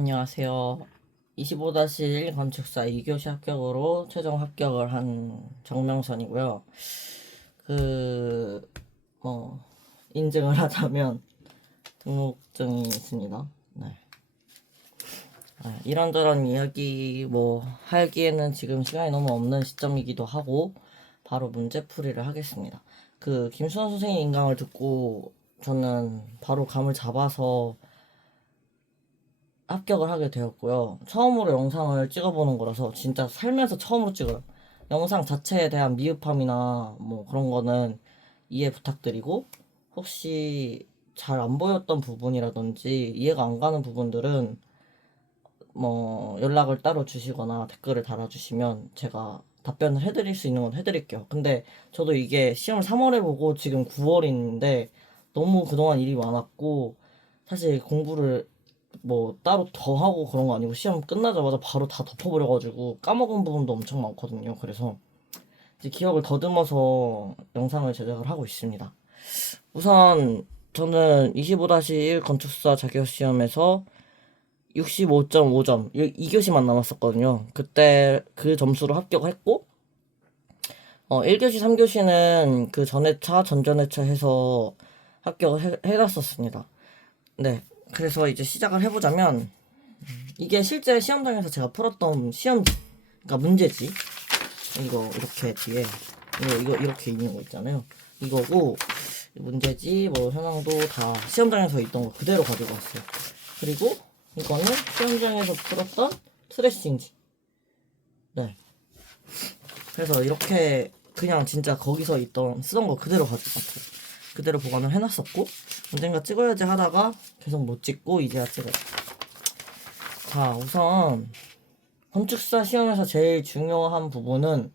안녕하세요. 25-1 건축사 2교시 합격으로 최종 합격을 한 정명선이고요. 그, 인증을 하자면 등록증이 있습니다. 네. 이런저런 이야기 하기에는 지금 시간이 너무 없는 시점이기도 하고 바로 문제풀이를 하겠습니다. 김수원 선생님 인강을 듣고 저는 바로 감을 잡아서 합격을 하게 되었고요. 처음으로 영상을 찍어보는 거라서 진짜 살면서 처음으로 찍어요. 영상 자체에 대한 미흡함이나 그런 거는 이해 부탁드리고, 혹시 잘 안 보였던 부분이라든지 이해가 안 가는 부분들은 연락을 따로 주시거나 댓글을 달아주시면 제가 답변을 해드릴 수 있는 건 해드릴게요. 근데 저도 이게 시험을 3월에 보고 지금 9월인데 너무 그동안 일이 많았고, 사실 공부를 따로 더 하고 그런 거 아니고 시험 끝나자마자 바로 다 덮어버려가지고 까먹은 부분도 엄청 많거든요. 그래서 이제 기억을 더듬어서 영상을 제작을 하고 있습니다. 우선 저는 25-1 건축사 자격시험에서 65.5점 2교시만 남았었거든요. 그때 그 점수로 합격을 했고 1교시 3교시는 그 전회차 전전회차 해서 합격을 해놨었습니다. 네, 그래서 이제 시작을 해보자면, 이게 실제 시험장에서 제가 풀었던 시험지, 그러니까 문제지. 이거 이렇게 뒤에 이거 이렇게 있는 거 있잖아요. 이거고 문제지 현황도 다 시험장에서 있던 거 그대로 가지고 왔어요. 그리고 이거는 시험장에서 풀었던 트레싱지. 네. 그래서 이렇게 그냥 진짜 거기서 쓰던 거 그대로 가지고 왔어요. 그대로 보관을 해놨었고, 언젠가 찍어야지 하다가 계속 못 찍고 이제야 찍어요. 자, 우선 건축사 시험에서 제일 중요한 부분은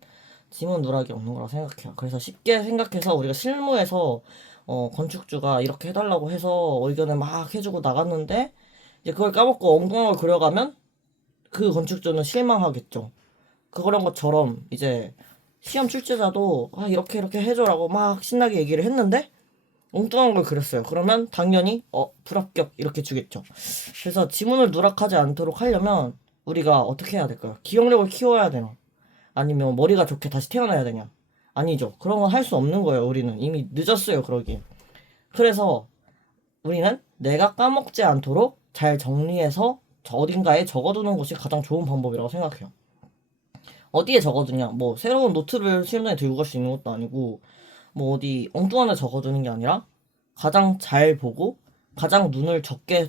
지문 누락이 없는 거라고 생각해요. 그래서 쉽게 생각해서 우리가 실무에서 건축주가 이렇게 해달라고 해서 의견을 막 해주고 나갔는데 이제 그걸 까먹고 엉뚱한 걸 그려가면 그 건축주는 실망하겠죠. 그런 것처럼 이제 시험 출제자도 이렇게 해줘라고 막 신나게 얘기를 했는데 엉뚱한 걸 그렸어요. 그러면 당연히 불합격 이렇게 주겠죠. 그래서 지문을 누락하지 않도록 하려면 우리가 어떻게 해야 될까요? 기억력을 키워야 되나? 아니면 머리가 좋게 다시 태어나야 되냐? 아니죠. 그런 건 할 수 없는 거예요. 우리는 이미 늦었어요. 그러기. 그래서 우리는 내가 까먹지 않도록 잘 정리해서 어딘가에 적어두는 것이 가장 좋은 방법이라고 생각해요. 어디에 적어두냐? 새로운 노트를 시험장에 들고 갈 수 있는 것도 아니고 어디 엉뚱한 데 적어두는 게 아니라 가장 잘 보고 가장 눈을 적게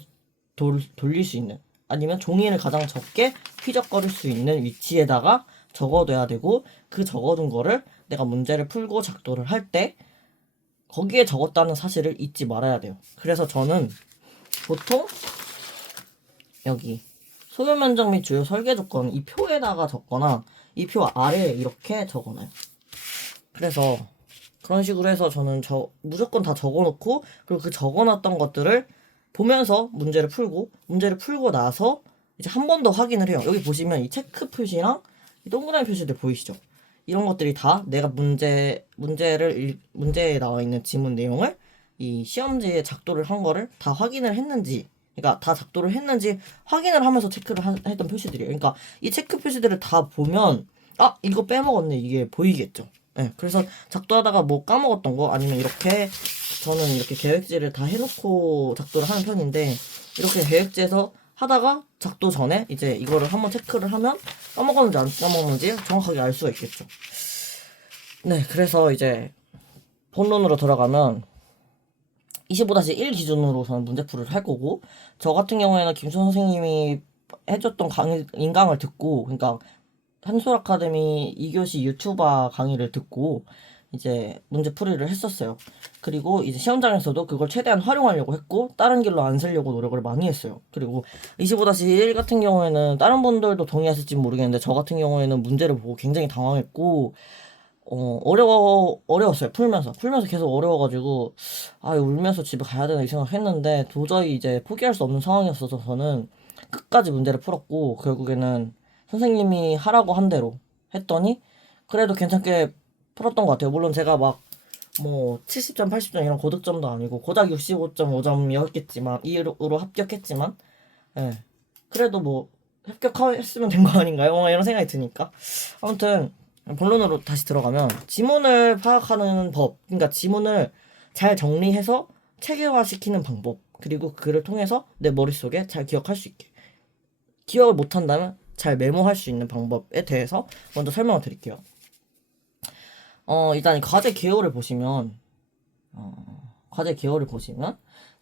돌릴 수 있는, 아니면 종이를 가장 적게 휘적거릴 수 있는 위치에다가 적어둬야 되고, 그 적어둔 거를 내가 문제를 풀고 작도를 할 때 거기에 적었다는 사실을 잊지 말아야 돼요. 그래서 저는 보통 여기 소요 면적 및 주요 설계 조건 이 표에다가 적거나 이 표 아래에 이렇게 적어놔요. 그래서 그런 식으로 해서 저는 무조건 다 적어놓고, 그리고 그 적어놨던 것들을 보면서 문제를 풀고 나서 이제 한 번 더 확인을 해요. 여기 보시면 이 체크 표시랑 이 동그라미 표시들 보이시죠? 이런 것들이 다 내가 문제에 나와 있는 지문 내용을 이 시험지에 작도를 한 거를 다 확인을 했는지, 그러니까 다 작도를 했는지 확인을 하면서 체크를 했던 표시들이에요. 그러니까 이 체크 표시들을 다 보면 이거 빼먹었네 이게 보이겠죠. 네, 그래서 작도하다가 까먹었던 거, 아니면 저는 이렇게 계획지를 다 해놓고 작도를 하는 편인데, 이렇게 계획지에서 하다가 작도 전에 이제 이거를 한번 체크를 하면 까먹었는지 안 까먹었는지 정확하게 알 수가 있겠죠. 네, 그래서 이제 본론으로 들어가면 25-1 기준으로 저는 문제풀이를 할 거고, 저 같은 경우에는 김수 선생님이 해줬던 인강을 듣고, 그러니까 한솔 아카데미 2교시 유튜버 강의를 듣고 이제 문제풀이를 했었어요. 그리고 이제 시험장에서도 그걸 최대한 활용하려고 했고, 다른 길로 안 쓰려고 노력을 많이 했어요. 그리고 25-1 같은 경우에는 다른 분들도 동의하실지 모르겠는데, 저 같은 경우에는 문제를 보고 굉장히 당황했고, 어려웠어요. 풀면서 계속 어려워가지고 울면서 집에 가야 되나 이 생각했는데, 도저히 이제 포기할 수 없는 상황이었어서 저는 끝까지 문제를 풀었고, 결국에는 선생님이 하라고 한 대로 했더니 그래도 괜찮게 풀었던 것 같아요. 물론 제가 70점 80점 이런 고득점도 아니고 고작 65.5점이었겠지만, 2으로 합격했지만, 예, 그래도 뭐 합격했으면 된 거 아닌가요? 뭔가 이런 생각이 드니까. 아무튼 본론으로 다시 들어가면 지문을 파악하는 법, 그러니까 지문을 잘 정리해서 체계화시키는 방법, 그리고 그를 통해서 내 머릿속에 잘 기억할 수 있게, 기억을 못한다면 잘 메모할 수 있는 방법에 대해서 먼저 설명을 드릴게요. 일단 과제 개요를 보시면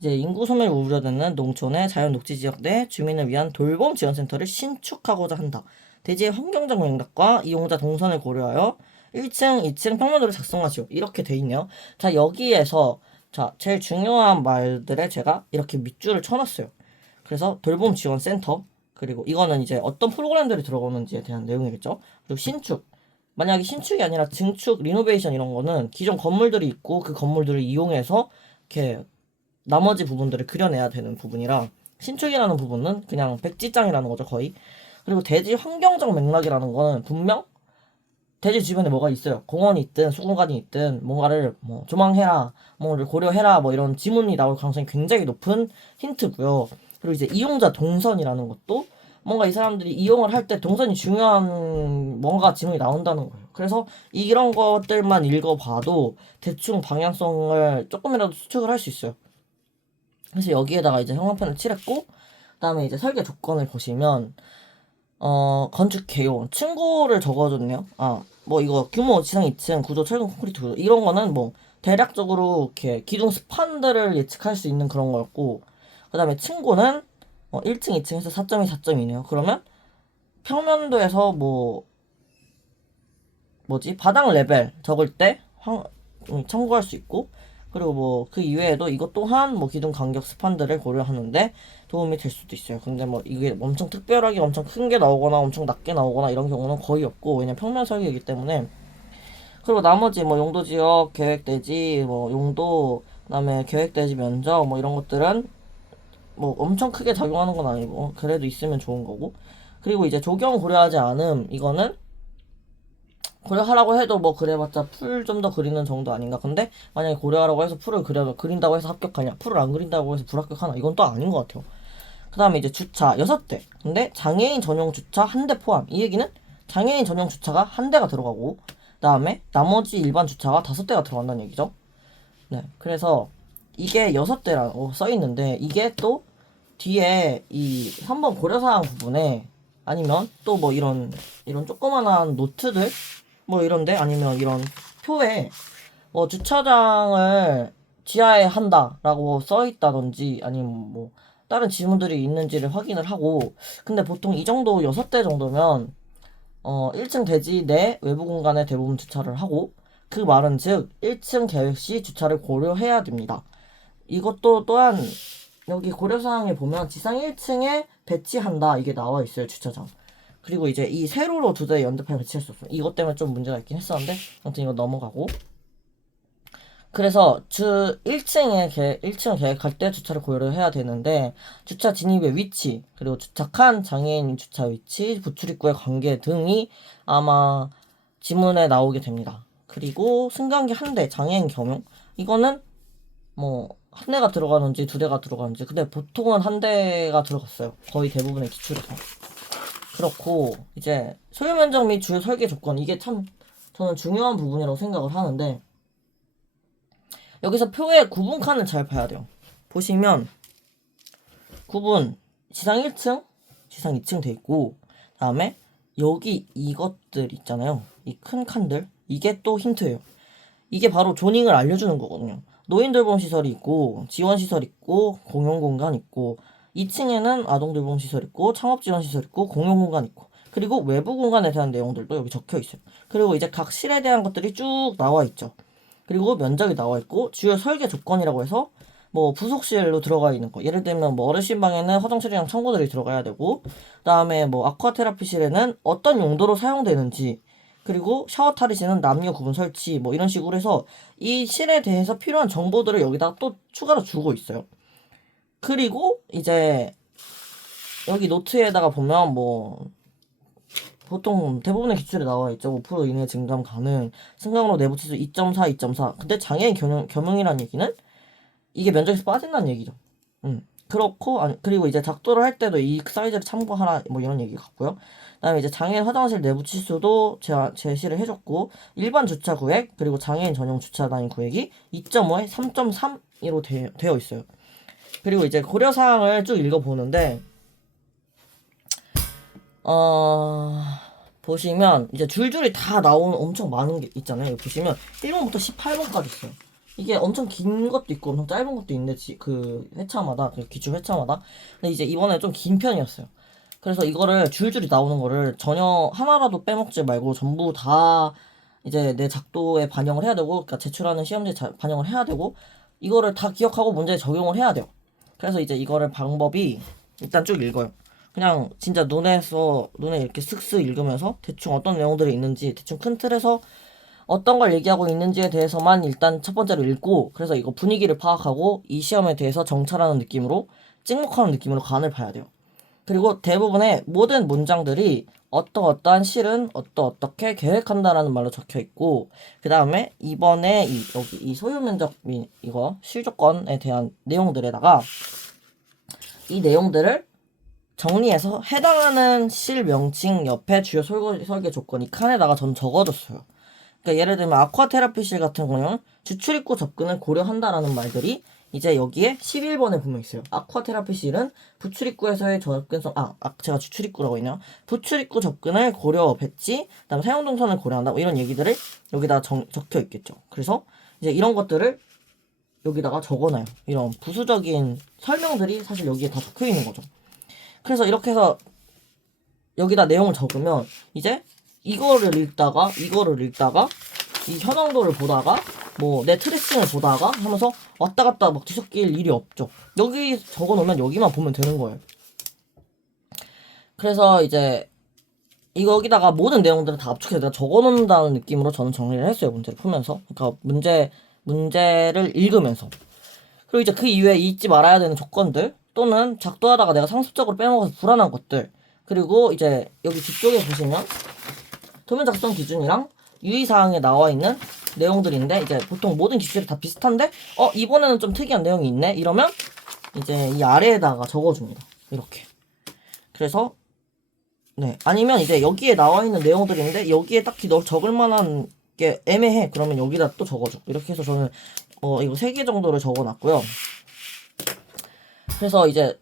이제 인구 소멸 우려되는 농촌의 자연 녹지 지역 내 주민을 위한 돌봄 지원센터를 신축하고자 한다. 대지의 환경적 맥락과 이용자 동선을 고려하여 1층, 2층 평면도를 작성하시오. 이렇게 돼 있네요. 자, 여기에서 제일 중요한 말들에 제가 이렇게 밑줄을 쳐놨어요. 그래서 돌봄 지원 센터, 그리고 이거는 이제 어떤 프로그램들이 들어가는지에 대한 내용이겠죠. 그리고 신축. 만약에 신축이 아니라 증축, 리노베이션 이런 거는 기존 건물들이 있고 그 건물들을 이용해서 이렇게 나머지 부분들을 그려내야 되는 부분이라, 신축이라는 부분은 그냥 백지장이라는 거죠, 거의. 그리고 대지 환경적 맥락이라는 거는 분명 대지 주변에 뭐가 있어요. 공원이 있든 수공간이 있든 뭔가를 뭐 조망해라, 뭐를 고려해라, 뭐 이런 지문이 나올 가능성이 굉장히 높은 힌트고요. 그리고 이제 이용자 동선이라는 것도 뭔가 이 사람들이 이용을 할 때 동선이 중요한 뭔가 지문이 나온다는 거예요. 그래서 이런 것들만 읽어봐도 대충 방향성을 조금이라도 추측을 할 수 있어요. 그래서 여기에다가 이제 형광펜을 칠했고, 그다음에 이제 설계 조건을 보시면 건축 개요 층고를 적어줬네요. 뭐 이거 규모 지상 2층 구조 철근 콘크리트 구조 이런 거는 뭐 대략적으로 이렇게 기둥 스판들을 예측할 수 있는 그런 거였고, 그다음에 층고는 1층, 2층에서 4.2, 4.2네요. 그러면 평면도에서 바닥 레벨 적을 때 참고할 수 있고, 그리고 뭐 그 이외에도 이것 또한 뭐 기둥 간격 스판들을 고려하는데 도움이 될 수도 있어요. 근데 뭐 이게 엄청 특별하게 엄청 큰 게 나오거나 엄청 낮게 나오거나 이런 경우는 거의 없고, 왜냐면 평면 설계이기 때문에. 그리고 나머지 뭐 용도 지역, 계획대지, 뭐 용도, 그다음에 계획대지 면적 뭐 이런 것들은 뭐 엄청 크게 작용하는 건 아니고 그래도 있으면 좋은 거고. 그리고 이제 조경 고려하지 않음, 이거는 고려하라고 해도 뭐 그래봤자 풀 좀 더 그리는 정도 아닌가. 근데 만약에 고려하라고 해서 풀을 그린다고 해서 합격하냐, 풀을 안 그린다고 해서 불합격하나, 이건 또 아닌 것 같아요. 그 다음에 이제 주차 6대, 근데 장애인 전용 주차 1대 포함. 이 얘기는 장애인 전용 주차가 1대가 들어가고, 그 다음에 나머지 일반 주차가 5대가 들어간다는 얘기죠. 네, 그래서 이게 6대라고 써있는데, 이게 또 뒤에 이 3번 고려사항 부분에, 아니면 또 뭐 이런 조그만한 노트들 뭐 이런데, 아니면 이런 표에 주차장을 지하에 한다라고 써 있다든지, 아니면 뭐 다른 지문들이 있는지를 확인을 하고. 근데 보통 이 정도 6대 정도면 1층 대지 내 외부 공간에 대부분 주차를 하고, 그 말은 즉 1층 계획 시 주차를 고려해야 됩니다. 이것도 또한 여기 고려사항에 보면 지상 1층에 배치한다 이게 나와 있어요, 주차장. 그리고 이제 이 세로로 2대 연대판에 배치했었어요. 이것 때문에 좀 문제가 있긴 했었는데 아무튼 이거 넘어가고. 그래서 1층을 계획할 때 주차를 고려해야 되는데, 주차 진입의 위치, 그리고 주차칸, 장애인 주차 위치, 부출입구의 관계 등이 아마 지문에 나오게 됩니다. 그리고 승강기 1대, 장애인 겸용. 이거는 뭐 한 대가 들어가는지 2대가 들어가는지, 근데 보통은 1대가 들어갔어요. 거의 대부분의 기출에서. 그렇고 이제 소유 면적 및 주요 설계 조건, 이게 참 저는 중요한 부분이라고 생각을 하는데, 여기서 표의 구분 칸을 잘 봐야 돼요. 보시면 구분 지상 1층, 지상 2층 돼 있고, 다음에 여기 이것들 있잖아요. 이 큰 칸들, 이게 또 힌트예요. 이게 바로 조닝을 알려주는 거거든요. 노인 돌봄 시설이 있고, 지원 시설 있고, 공용 공간 있고, 2층에는 아동 돌봄 시설 있고, 창업 지원 시설 있고, 공용 공간 있고, 그리고 외부 공간에 대한 내용들도 여기 적혀 있어요. 그리고 이제 각 실에 대한 것들이 쭉 나와 있죠. 그리고 면적이 나와 있고, 주요 설계 조건이라고 해서 뭐 부속실로 들어가 있는 거, 예를 들면 뭐 어르신 방에는 화장실이랑 청구들이 들어가야 되고, 그다음에 뭐 아쿠아 테라피실에는 어떤 용도로 사용되는지, 그리고 샤워 탈의실은 남녀 구분 설치, 뭐 이런 식으로 해서 이 실에 대해서 필요한 정보들을 여기다가 또 추가로 주고 있어요. 그리고 이제 여기 노트에다가 보면 뭐 보통 대부분의 기출에 나와 있죠. 5% 이내 증감 가능, 승강로 내부 치수 2.4, 2.4. 근데 장애인 겸용이라는 얘기는 이게 면적에서 빠진다는 얘기죠. 그렇고, 그리고 이제 작도를 할 때도 이 사이즈를 참고하라, 뭐 이런 얘기 같고요. 그다음에 이제 장애인 화장실 내부 치수도 제시를 해줬고, 일반 주차 구획, 그리고 장애인 전용 주차단 구획이 2.5에 3.3으로 되어 있어요. 그리고 이제 고려사항을 쭉 읽어보는데, 보시면 이제 줄줄이 다 나오는 엄청 많은 게 있잖아요. 여기 보시면 1번부터 18번까지 있어요. 이게 엄청 긴 것도 있고 엄청 짧은 것도 있는데 그 회차마다 그 기출 회차마다. 근데 이제 이번에 좀 긴 편이었어요. 그래서 이거를 줄줄이 나오는 거를 전혀 하나라도 빼먹지 말고 전부 다 이제 내 작도에 반영을 해야 되고, 그러니까 제출하는 시험지에 반영을 해야 되고, 이거를 다 기억하고 문제에 적용을 해야 돼요. 그래서 이제 이거를 방법이 일단 쭉 읽어요. 그냥 진짜 눈에 이렇게 슥슥 읽으면서 대충 어떤 내용들이 있는지, 대충 큰 틀에서 어떤 걸 얘기하고 있는지에 대해서만 일단 첫 번째로 읽고, 그래서 이거 분위기를 파악하고 이 시험에 대해서 정찰하는 느낌으로, 찍먹하는 느낌으로 간을 봐야 돼요. 그리고 대부분의 모든 문장들이 어떠한 실은 어떻게 계획한다라는 말로 적혀 있고, 그 다음에 이번에 여기 이 소유 면적 이거 실조건에 대한 내용들에다가 이 내용들을 정리해서 해당하는 실 명칭 옆에 주요 설계 조건 이 칸에다가 전 적어줬어요. 그러니까 예를 들면 아쿠아테라피실 같은 경우는 주출입구 접근을 고려한다라는 말들이 이제 여기에 11번에 보면 있어요. 아쿠아테라피실은 부출입구에서의 접근성, 제가 주출입구라고 했나요? 부출입구 접근을 고려 배치, 그다음에 사용 동선을 고려한다. 뭐 이런 얘기들을 여기다 적혀 있겠죠. 그래서 이제 이런 것들을 여기다가 적어놔요. 이런 부수적인 설명들이 사실 여기에 다 적혀 있는 거죠. 그래서 이렇게 해서 여기다 내용을 적으면 이제 이거를 읽다가 이 현황도를 보다가 뭐 내 트레싱을 보다가 하면서 왔다 갔다 막 뒤섞일 일이 없죠. 여기 적어놓으면 여기만 보면 되는 거예요. 그래서 이제 여기다가 모든 내용들을 다 압축해서 내가 적어놓는다는 느낌으로 저는 정리를 했어요. 문제를 풀면서. 그러니까 문제를 읽으면서. 그리고 이제 그 이후에 잊지 말아야 되는 조건들, 또는 작도하다가 내가 상습적으로 빼먹어서 불안한 것들, 그리고 이제 여기 뒤쪽에 보시면 도면 작성 기준이랑 유의사항에 나와 있는 내용들인데, 이제 보통 모든 기출이 다 비슷한데 이번에는 좀 특이한 내용이 있네 이러면 이제 이 아래에다가 적어줍니다. 이렇게. 그래서 네, 아니면 이제 여기에 나와 있는 내용들인데 여기에 딱히 적을 만한 게 애매해 그러면 여기다 또 적어줘. 이렇게 해서 저는 이거 3개 정도를 적어놨고요. 그래서 이제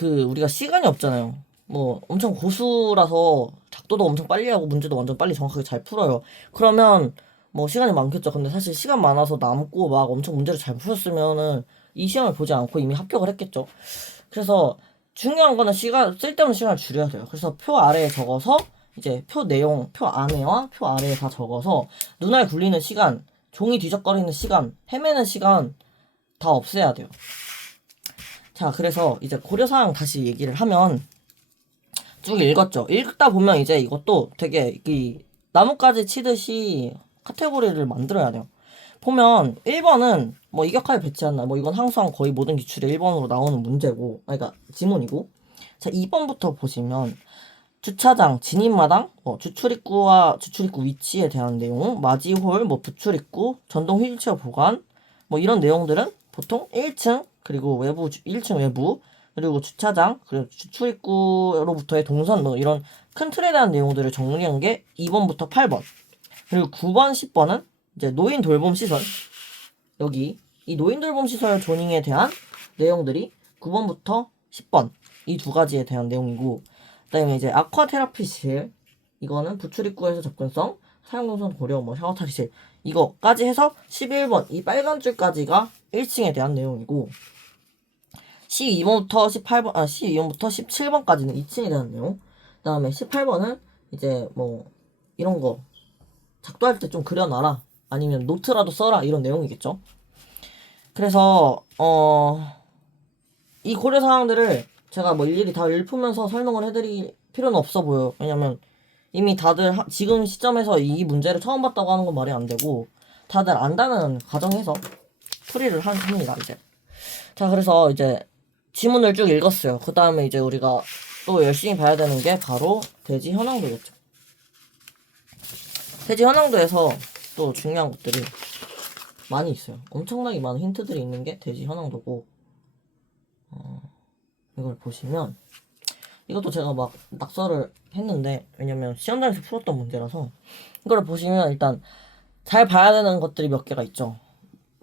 우리가 시간이 없잖아요. 뭐 엄청 고수라서 작도도 엄청 빨리 하고 문제도 완전 빨리 정확하게 잘 풀어요. 그러면 뭐 시간이 많겠죠. 근데 사실 시간 많아서 남고 막 엄청 문제를 잘 풀었으면은 이 시험을 보지 않고 이미 합격을 했겠죠. 그래서 중요한 거는 쓸데없는 시간을 줄여야 돼요. 그래서 표 아래에 적어서 이제 표 내용, 표 안에와 표 아래에 다 적어서 눈알 굴리는 시간, 종이 뒤적거리는 시간, 헤매는 시간 다 없애야 돼요. 자, 그래서 이제 고려사항 다시 얘기를 하면 쭉 읽었죠. 읽다 보면 이제 이것도 되게 나뭇가지 치듯이 카테고리를 만들어야 돼요. 보면 1번은 뭐 이격하에 배치한다. 뭐 이건 항상 거의 모든 기출에 1번으로 나오는 문제고, 그러니까 지문이고. 자, 2번부터 보시면 주차장, 진입마당, 주출입구와 주출입구 위치에 대한 내용, 맞이홀, 뭐 부출입구, 전동 휠체어 보관, 뭐 이런 내용들은 보통 1층, 그리고 1층 외부, 그리고 주차장, 그리고 주출입구로부터의 동선, 뭐 이런 큰 틀에 대한 내용들을 정리한 게 2번부터 8번. 그리고 9번, 10번은 이제 노인 돌봄 시설. 여기 이 노인 돌봄 시설 조닝에 대한 내용들이 9번부터 10번 이 두 가지에 대한 내용이고, 그다음에 이제 아쿠아 테라피실, 이거는 부출입구에서 접근성, 사용 동선 고려, 뭐 샤워 탈의실, 이거까지 해서 11번 이 빨간 줄까지가 1층에 대한 내용이고, 12번부터 17번까지는 2층에 대한 내용. 그다음에 18번은 이제 뭐 이런 거 작도할 때 좀 그려놔라, 아니면 노트라도 써라, 이런 내용이겠죠. 그래서 이 고려사항들을 제가 뭐 일일이 다 읊으면서 설명을 해드릴 필요는 없어 보여요. 왜냐면 이미 다들 지금 시점에서 이 문제를 처음 봤다고 하는 건 말이 안 되고, 다들 안다는 가정에서 풀이를 합니다, 이제. 자, 그래서 이제 지문을 쭉 읽었어요. 그 다음에 이제 우리가 또 열심히 봐야 되는 게 바로 대지 현황도겠죠. 대지 현황도에서 또 중요한 것들이 많이 있어요. 엄청나게 많은 힌트들이 있는 게 대지 현황도고, 이걸 보시면 이것도 제가 막 낙서를 했는데 왜냐면 시험장에서 풀었던 문제라서 이걸 보시면 일단 잘 봐야 되는 것들이 몇 개가 있죠.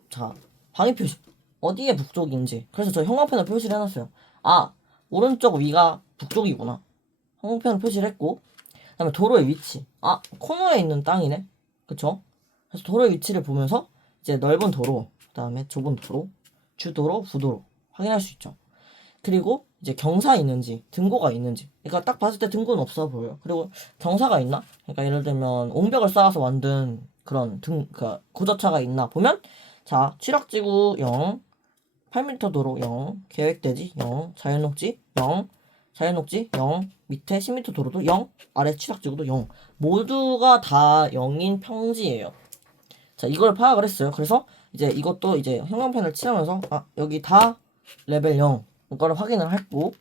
자, 방위 표시 어디에 북쪽인지. 그래서 저 형광펜을 표시를 해놨어요. 아, 오른쪽 위가 북쪽이구나. 형광펜을 표시를 했고, 그다음에 도로의 위치. 아, 코너에 있는 땅이네. 그쵸? 그래서 도로의 위치를 보면서 이제 넓은 도로, 그다음에 좁은 도로, 주도로, 부도로 확인할 수 있죠. 그리고 이제 경사 있는지, 등고가 있는지. 그러니까 딱 봤을 때 등고는 없어 보여요. 그리고 경사가 있나? 그러니까 예를 들면 옹벽을 쌓아서 만든 그런 그러니까 고저차가 있나 보면, 자, 취락지구 0, 8m 도로 0, 계획대지 0, 자연녹지 0, 자연녹지 0, 밑에 10m 도로도 0, 아래 취락지구도 0. 모두가 다 0인 평지예요. 자, 이걸 파악을 했어요. 그래서 이제 이것도 이제 형광펜을 칠하면서 아, 여기 다 레벨 0 이거를 확인을 했고,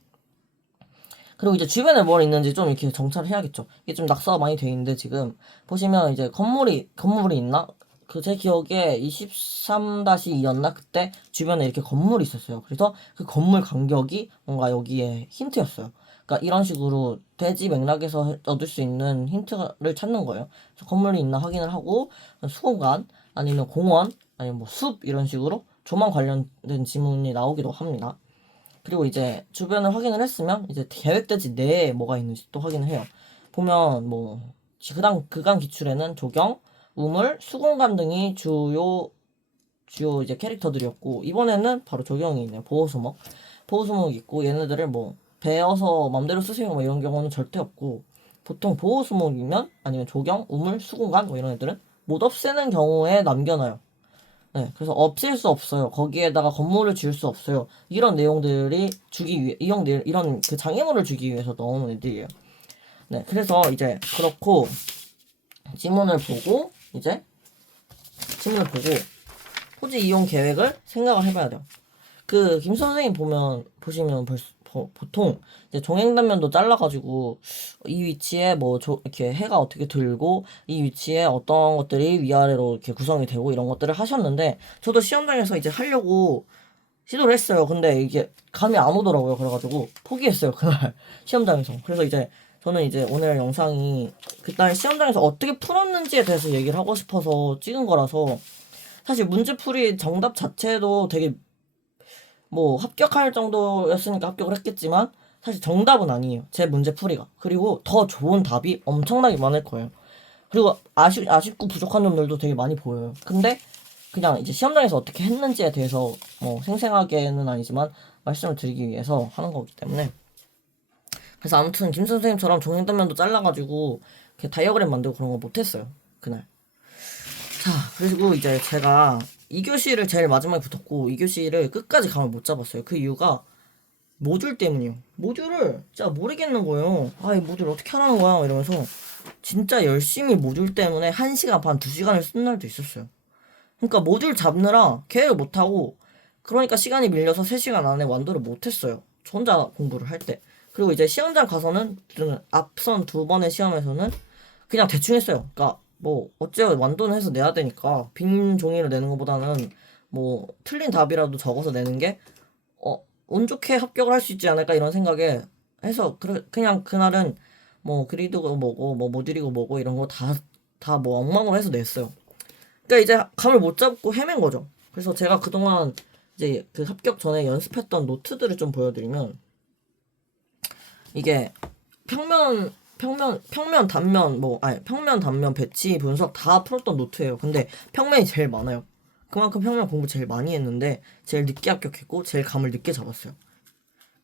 그리고 이제 주변에 뭘 있는지 좀 이렇게 정찰을 해야겠죠. 이게 좀 낙서가 많이 돼 있는데 지금 보시면 이제 건물이 있나? 그 제 기억에 23-2였나? 그때 주변에 이렇게 건물이 있었어요. 그래서 그 건물 간격이 뭔가 여기에 힌트였어요. 그러니까 이런 식으로 대지 맥락에서 얻을 수 있는 힌트를 찾는 거예요. 그래서 건물이 있나 확인을 하고 수공간 아니면 공원 아니면 뭐 숲 이런 식으로 조망 관련된 지문이 나오기도 합니다. 그리고 이제 주변을 확인을 했으면 이제 계획대지 내에 뭐가 있는지 또 확인을 해요. 보면 뭐 그간 기출에는 조경, 우물, 수공간 등이 주요 이제 캐릭터들이었고, 이번에는 바로 조경이 있네요. 보호수목 있고, 얘네들을 뭐 베어서 맘대로 쓰세요 뭐 이런 경우는 절대 없고, 보통 보호수목이면 아니면 조경, 우물, 수공간 뭐 이런 애들은 못 없애는 경우에 남겨놔요. 네, 그래서 없앨 수 없어요. 거기에다가 건물을 지을 수 없어요. 이런 내용들이 주기 위해, 이런 그 장애물을 주기 위해서 넣은 애들이에요. 네, 그래서 이제 그렇고, 지문을 보고, 토지 이용 계획을 생각을 해봐야 돼요. 그, 김 선생님 보시면 보통, 이제 종횡단면도 잘라가지고, 이 위치에 이렇게 해가 어떻게 들고, 이 위치에 어떤 것들이 위아래로 이렇게 구성이 되고, 이런 것들을 하셨는데, 저도 시험장에서 이제 하려고 시도를 했어요. 근데 이게 감이 안 오더라고요. 그래가지고, 포기했어요. 그날, 시험장에서. 그래서 이제, 저는 이제 오늘 영상이 그날 시험장에서 어떻게 풀었는지에 대해서 얘기를 하고 싶어서 찍은 거라서, 사실 문제풀이 정답 자체도 되게 뭐 합격할 정도였으니까 합격을 했겠지만 사실 정답은 아니에요. 제 문제풀이가. 그리고 더 좋은 답이 엄청나게 많을 거예요. 그리고 아쉽고 부족한 점들도 되게 많이 보여요. 근데 그냥 이제 시험장에서 어떻게 했는지에 대해서 뭐 생생하게는 아니지만 말씀을 드리기 위해서 하는 거기 때문에. 그래서 아무튼 김 선생님처럼 종횡단면도 잘라가지고 이렇게 다이어그램 만들고 그런 거 못했어요. 그날. 자, 그리고 이제 제가 2교시를 제일 마지막에 붙었고 2교시를 끝까지 감을 못 잡았어요. 그 이유가 모듈 때문이에요. 모듈을 진짜 모르겠는 거예요. 아, 이 모듈 어떻게 하라는 거야? 이러면서 진짜 열심히 모듈 때문에 1시간 반, 2시간을 쓴 날도 있었어요. 그러니까 모듈 잡느라 계획을 못하고, 그러니까 시간이 밀려서 3시간 안에 완도를 못했어요. 저 혼자 공부를 할 때. 그리고 이제 시험장 가서는 저는 앞선 2번의 시험에서는 그냥 대충 했어요. 그러니까 뭐 어째 완도는 해서 내야 되니까 빈 종이를 내는 것보다는 뭐 틀린 답이라도 적어서 내는 게 운 좋게 합격을 할 수 있지 않을까 이런 생각에 해서 그냥 그날은 뭐 그리드고 뭐고 뭐 모듈이고 뭐고 이런 거 다 뭐 엉망으로 해서 냈어요. 그러니까 이제 감을 못 잡고 헤맨 거죠. 그래서 제가 그동안 이제 그 합격 전에 연습했던 노트들을 좀 보여드리면, 이게 단면, 평면, 단면, 배치, 분석 다 풀었던 노트예요. 근데 평면이 제일 많아요. 그만큼 평면 공부 제일 많이 했는데 제일 늦게 합격했고 제일 감을 늦게 잡았어요.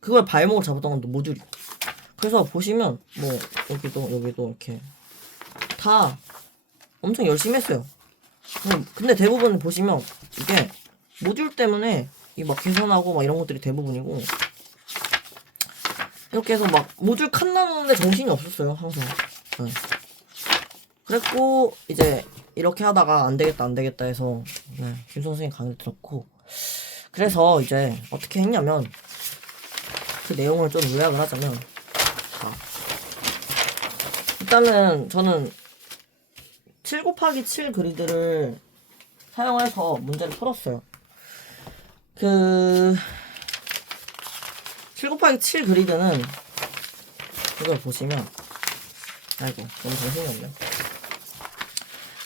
그걸 발목을 잡았던 건 모듈이고. 그래서 보시면 뭐 여기도 이렇게 다 엄청 열심히 했어요. 근데 대부분 보시면 이게 모듈 때문에 이 막 계산하고 막 이런 것들이 대부분이고, 이렇게 해서 막 모듈 칸 나누는데 정신이 없었어요, 항상. 네. 그랬고 이제 이렇게 하다가 안 되겠다 해서 김 선생님 강의 들었고, 그래서 이제 어떻게 했냐면 그 내용을 좀 요약을 하자면, 자, 일단은 저는 7×7 그리드를 사용해서 문제를 풀었어요. 7 곱하기 7 그리드는 이걸 보시면, 아이고, 너무 정신이 없네.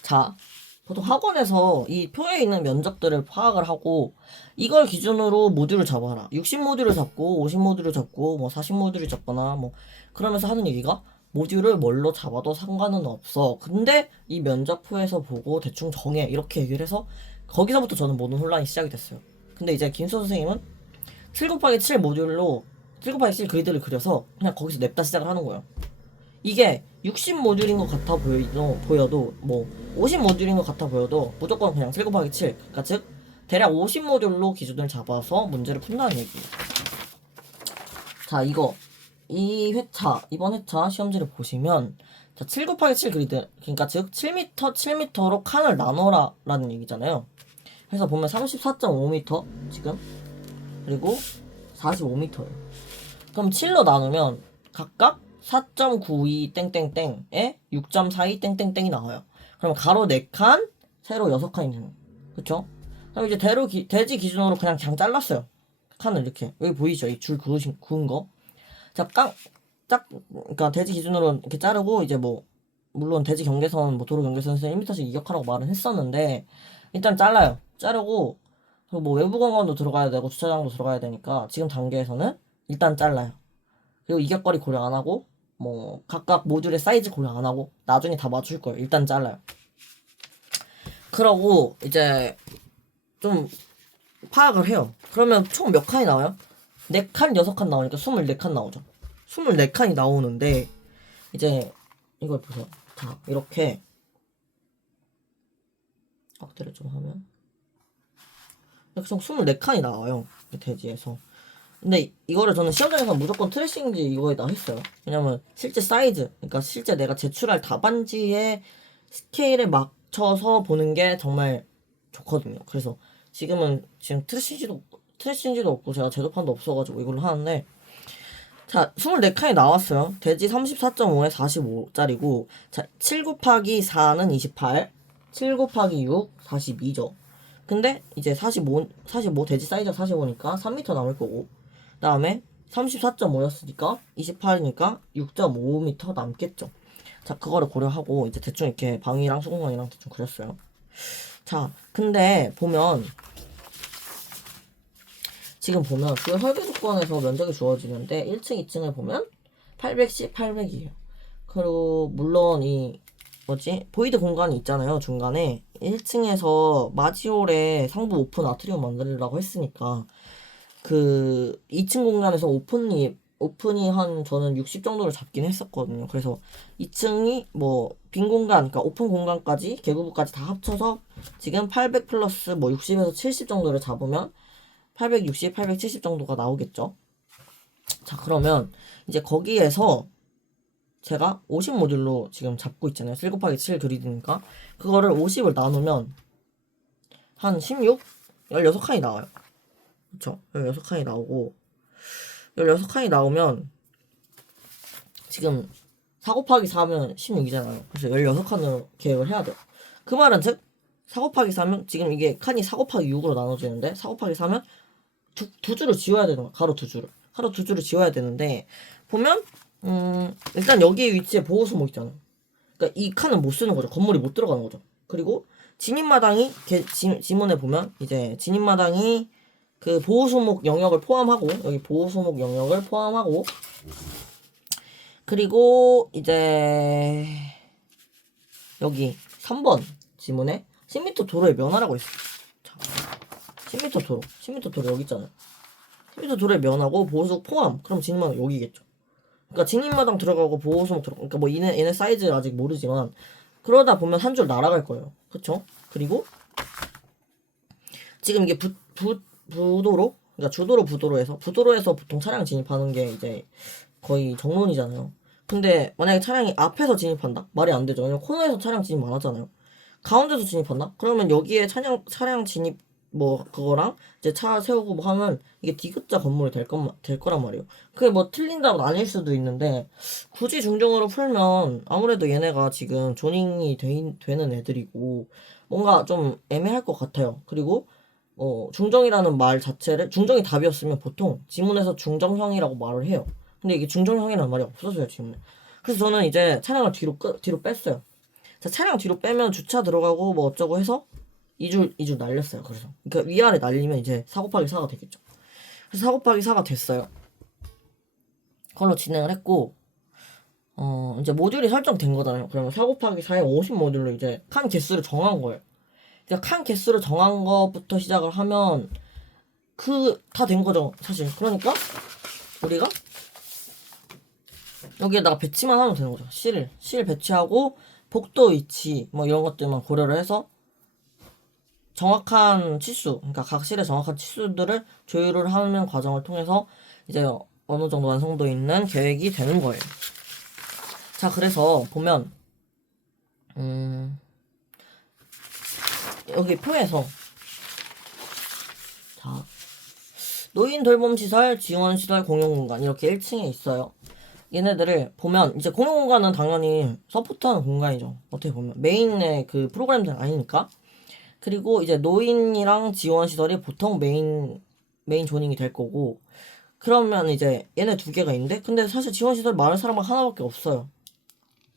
자, 보통 학원에서 이 표에 있는 면적들을 파악을 하고, 이걸 기준으로 모듈을 잡아라. 60 모듈을 잡고, 50 모듈을 잡고, 뭐 40 모듈을 잡거나, 뭐, 그러면서 하는 얘기가, 모듈을 뭘로 잡아도 상관은 없어. 근데 이 면적표에서 보고 대충 정해. 이렇게 얘기를 해서, 거기서부터 저는 모든 혼란이 시작이 됐어요. 근데 이제 김수호 선생님은 7 곱하기 7 모듈로 7 곱하기 7 그리드를 그려서 그냥 거기서 냅다 시작을 하는 거예요. 이게 60 모듈인 것 같아 보여도 뭐 50 모듈인 것 같아 보여도 무조건 그냥 7 곱하기 7, 그러니까 즉 대략 50 모듈로 기준을 잡아서 문제를 푼다는 얘기예요. 자, 이번 회차 시험지를 보시면, 자, 7 곱하기 7 그리드, 그러니까 즉 7m 7m로 칸을 나눠라 라는 얘기잖아요. 그래서 보면 34.5m 지금, 그리고 45m예요. 그럼 7로 나누면 각각 4.92 땡땡땡에 6.42 땡땡땡이 나와요. 그럼 가로 4칸, 세로 6칸이 되는, 그쵸? 그럼 이제 대지 기준으로 그냥 잘랐어요. 칸을 이렇게. 여기 보이죠? 이 줄 그은 거. 자, 그러니까 대지 기준으로 이렇게 자르고, 이제 뭐, 물론 대지 경계선, 뭐 도로 경계선에서 1m씩 이격하라고 말은 했었는데, 일단 잘라요. 자르고, 그리고 뭐 외부 공간도 들어가야 되고, 주차장도 들어가야 되니까, 지금 단계에서는 일단 잘라요. 그리고 이격거리 고려 안 하고, 뭐, 각각 모듈의 사이즈 고려 안 하고, 나중에 다 맞출 거예요. 일단 잘라요. 그러고, 이제, 좀, 파악을 해요. 그러면 총 몇 칸이 나와요? 4칸, 6칸 나오니까 24칸 나오죠. 24칸이 나오는데, 이제, 이걸 보세요. 자, 이렇게, 확대를 좀 하면, 이렇게 총 24칸이 나와요. 대지에서. 근데 이거를 저는 시험장에서 무조건 트래싱지 이거에다 했어요. 왜냐면 실제 사이즈, 그러니까 실제 내가 제출할 답안지의 스케일에 맞춰서 보는 게 정말 좋거든요. 그래서 지금 트래싱지도 없고 제가 제도판도 없어가지고 이걸로 하는데, 자, 24칸이 나왔어요. 대지 34.5에 45짜리고, 자, 7 곱하기 4는 28, 7 곱하기 6, 42죠. 근데 이제 45 대지 사이즈가 45니까 3m 남을 거고, 그 다음에 34.5였으니까 28이니까 6.5m 남겠죠. 자, 그거를 고려하고 이제 대충 이렇게 방이랑 수공간이랑 대충 그렸어요. 자, 근데 보면 지금 보면 그 설계 조건에서 면적이 주어지는데 1층, 2층을 보면 810, 800이에요. 그리고 물론 이 보이드 공간이 있잖아요. 중간에 1층에서 마지홀에 상부 오픈 아트리움 만들려고 했으니까 그 2층 공간에서 오픈이 한 저는 60 정도를 잡긴 했었거든요. 그래서 2층이 뭐 빈 공간, 그러니까 오픈 공간까지 개구부까지 다 합쳐서 지금 800 플러스 뭐 60에서 70 정도를 잡으면 860, 870 정도가 나오겠죠. 자, 그러면 이제 거기에서 제가 50 모듈로 지금 잡고 있잖아요. 7 곱하기 7 그리드니까 그거를 50을 나누면 한 16? 16칸이 나와요. 그쵸? 16칸이 나오고 16칸이 나오면 지금 4 곱하기 4면 16이잖아요. 그래서 16칸으로 계획을 해야 돼요. 그 말은 즉 4 곱하기 4면 지금 이게 칸이 4 곱하기 6으로 나눠지는데 4 곱하기 4면 두 줄을 지워야 되는 거야. 가로 두 줄을 지워야 되는데 보면 일단 여기 위치에 보호수목 있잖아요. 그러니까 이 칸은 못 쓰는 거죠. 건물이 못 들어가는 거죠. 그리고 진입마당이 지문에 보면 이제 진입마당이 그 보호수목 영역을 포함하고, 여기 보호수목 영역을 포함하고, 그리고 이제 여기 3번 지문에 10m 도로에 면하라고 있어요. 자, 10m 도로 여기 있잖아요. 10m 도로에 면하고 보호수목 포함. 그럼 진입마당 여기겠죠. 그러니까 진입마당 들어가고 보호수목 그러니까 뭐 얘네 사이즈 아직 모르지만 그러다 보면 한 줄 날아갈 거예요. 그쵸? 그리고 지금 이게 부도로, 그러니까 주도로 부도로에서 보통 차량 진입하는 게 이제 거의 정론이잖아요. 근데 만약에 차량이 앞에서 진입한다? 말이 안 되죠. 왜냐면 코너에서 차량 진입 안 하잖아요. 가운데서 진입한다? 그러면 여기에 차량 진입 뭐 그거랑 이제 차 세우고 뭐 하면 이게 D자 건물이 될 거란 말이에요. 그게 뭐 틀린다고 나뉠 수도 있는데 굳이 중증으로 풀면 아무래도 얘네가 지금 조닝이 되는 애들이고 뭔가 좀 애매할 것 같아요. 그리고 중정이라는 말 자체를, 중정이 답이었으면 보통 지문에서 중정형이라고 말을 해요. 근데 이게 중정형이라는 말이 없어져요, 지문에. 그래서 저는 이제 차량을 뒤로 뺐어요. 자, 차량 뒤로 빼면 주차 들어가고 뭐 어쩌고 해서 2줄 날렸어요. 그래서. 그러니까 위아래 날리면 이제 4 곱하기 4가 되겠죠. 그래서 4 곱하기 4가 됐어요. 그걸로 진행을 했고, 이제 모듈이 설정된 거잖아요. 그러면 4 곱하기 4에 50 모듈로 이제 칸 개수를 정한 거예요. 그러니까 칸 개수를 정한 것부터 시작을 하면 다 된 거죠, 사실. 그러니까 우리가 여기에다가 배치만 하면 되는 거죠. 실 배치하고 복도 위치 뭐 이런 것들만 고려를 해서 정확한 치수, 그러니까 각 실의 정확한 치수들을 조율을 하는 과정을 통해서 이제 어느 정도 완성도 있는 계획이 되는 거예요. 자, 그래서 보면 여기 표에서 자, 노인 돌봄 시설, 지원 시설, 공용 공간 이렇게 1층에 있어요. 얘네들을 보면 이제 공용 공간은 당연히 서포트하는 공간이죠. 어떻게 보면 메인의 그 프로그램들은 아니니까. 그리고 이제 노인이랑 지원 시설이 보통 메인 조닝이 될 거고. 그러면 이제 얘네 두 개가 있는데 근데 사실 지원 시설 말할 사람은 하나밖에 없어요.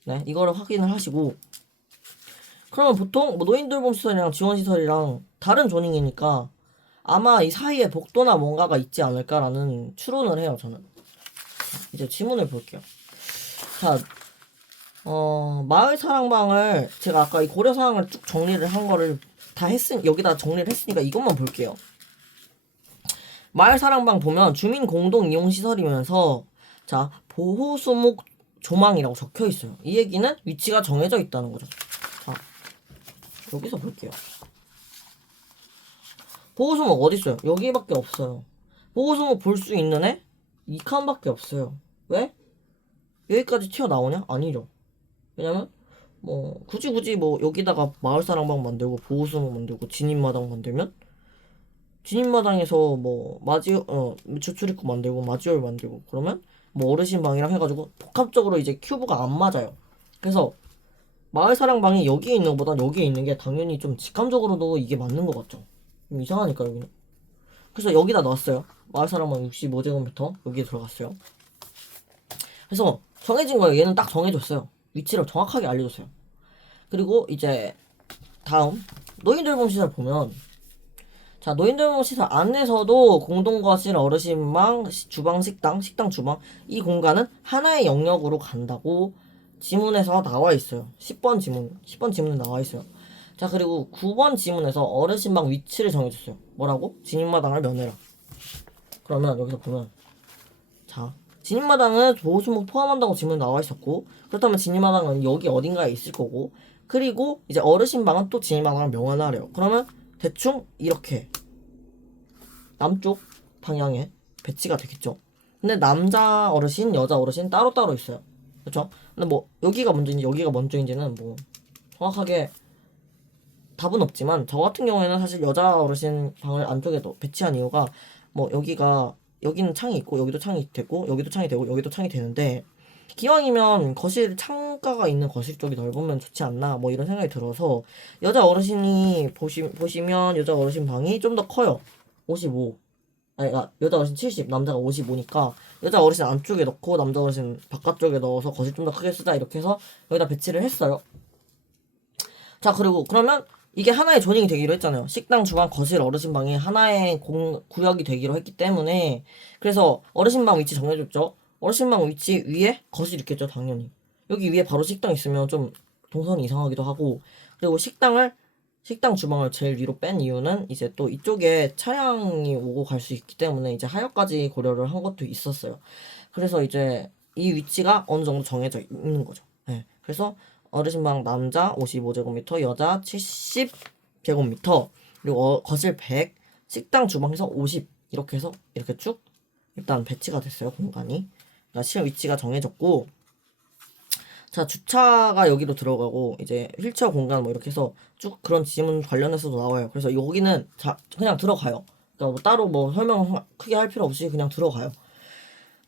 네, 이거를 확인을 하시고. 그러면 보통 뭐 노인 돌봄 시설이랑 지원 시설이랑 다른 조닝이니까 아마 이 사이에 복도나 뭔가가 있지 않을까라는 추론을 해요, 저는. 이제 지문을 볼게요. 자, 마을 사랑방을 제가 아까 이 고려 사항을 쭉 정리를 한 거를 여기다 정리를 했으니까 이것만 볼게요. 마을 사랑방 보면 주민 공동 이용 시설이면서 자, 보호 수목 조망이라고 적혀 있어요. 이 얘기는 위치가 정해져 있다는 거죠. 자, 여기서 볼게요. 보호 수목 어디 있어요? 여기밖에 없어요. 보호 수목 볼 수 있는 애? 이 칸밖에 없어요. 왜? 여기까지 튀어나오냐? 아니죠. 왜냐면 뭐 굳이 뭐 여기다가 마을 사랑방 만들고 보호수목 만들고 진입마당 만들면 진입마당에서 뭐 주출입구 만들고 마지올 만들고 그러면 뭐 어르신 방이랑 해가지고 복합적으로 이제 큐브가 안 맞아요. 그래서 마을 사랑방이 여기에 있는 것보다 여기에 있는 게 당연히 좀 직감적으로도 이게 맞는 것 같죠. 좀 이상하니까 여기는. 그래서 여기다 넣었어요. 마을 사랑방 65제곱미터 여기에 들어갔어요. 그래서 정해진 거예요. 얘는 딱 정해줬어요. 위치를 정확하게 알려줬어요. 그리고 이제 다음 노인돌봄 시설 보면 자, 노인돌봄 시설 안에서도 공동거실, 어르신방, 주방, 식당 주방 이 공간은 하나의 영역으로 간다고 지문에서 나와 있어요. 10번 지문에 나와 있어요. 자, 그리고 9번 지문에서 어르신방 위치를 정해줬어요. 뭐라고? 진입마당을 면해라. 그러면 여기서 보면 자, 진입마당은 보호수목 포함한다고 지문에 나와 있었고 그렇다면 진입마당은 여기 어딘가에 있을 거고 그리고 이제 어르신방은 또 진입마당을 명하나래요. 그러면 대충 이렇게 남쪽 방향에 배치가 되겠죠. 근데 남자 어르신, 여자 어르신 따로따로 있어요. 그렇죠? 근데 뭐 여기가 먼저인지 여기가 먼저인지는 뭐 정확하게 답은 없지만 저 같은 경우에는 사실 여자 어르신 방을 안쪽에 배치한 이유가 뭐 여기는 창이 있고 여기도 창이 되고 여기도 창이 되고 여기도 창이 되는데 기왕이면 거실 창가가 있는 거실 쪽이 넓으면 좋지 않나 뭐 이런 생각이 들어서 여자 어르신이 보시면 여자 어르신 방이 좀 더 커요. 55. 아니, 여자 어르신 70, 남자가 55니까 여자 어르신 안쪽에 넣고 남자 어르신 바깥쪽에 넣어서 거실 좀 더 크게 쓰자 이렇게 해서 여기다 배치를 했어요. 자, 그리고 그러면 이게 하나의 조닝이 되기로 했잖아요. 식당, 주방, 거실, 어르신방이 하나의 구역이 되기로 했기 때문에 그래서 어르신방 위치 정해줬죠. 어르신방 위치 위에 거실 있겠죠, 당연히. 여기 위에 바로 식당 있으면 좀 동선이 이상하기도 하고 그리고 식당 주방을 제일 위로 뺀 이유는 이제 또 이쪽에 차량이 오고 갈 수 있기 때문에 이제 하역까지 고려를 한 것도 있었어요. 그래서 이제 이 위치가 어느 정도 정해져 있는 거죠. 네. 그래서 어르신방 남자 55제곱미터, 여자 70제곱미터, 그리고 거실 100, 식당 주방에서 50 이렇게 해서 이렇게 쭉 일단 배치가 됐어요, 공간이. 그러니까 실 위치가 정해졌고 자, 주차가 여기로 들어가고 이제 휠체어 공간 뭐 이렇게 해서 쭉 그런 지문 관련해서도 나와요. 그래서 여기는 그냥 들어가요. 그러니까 뭐 따로 뭐 설명 크게 할 필요 없이 그냥 들어가요.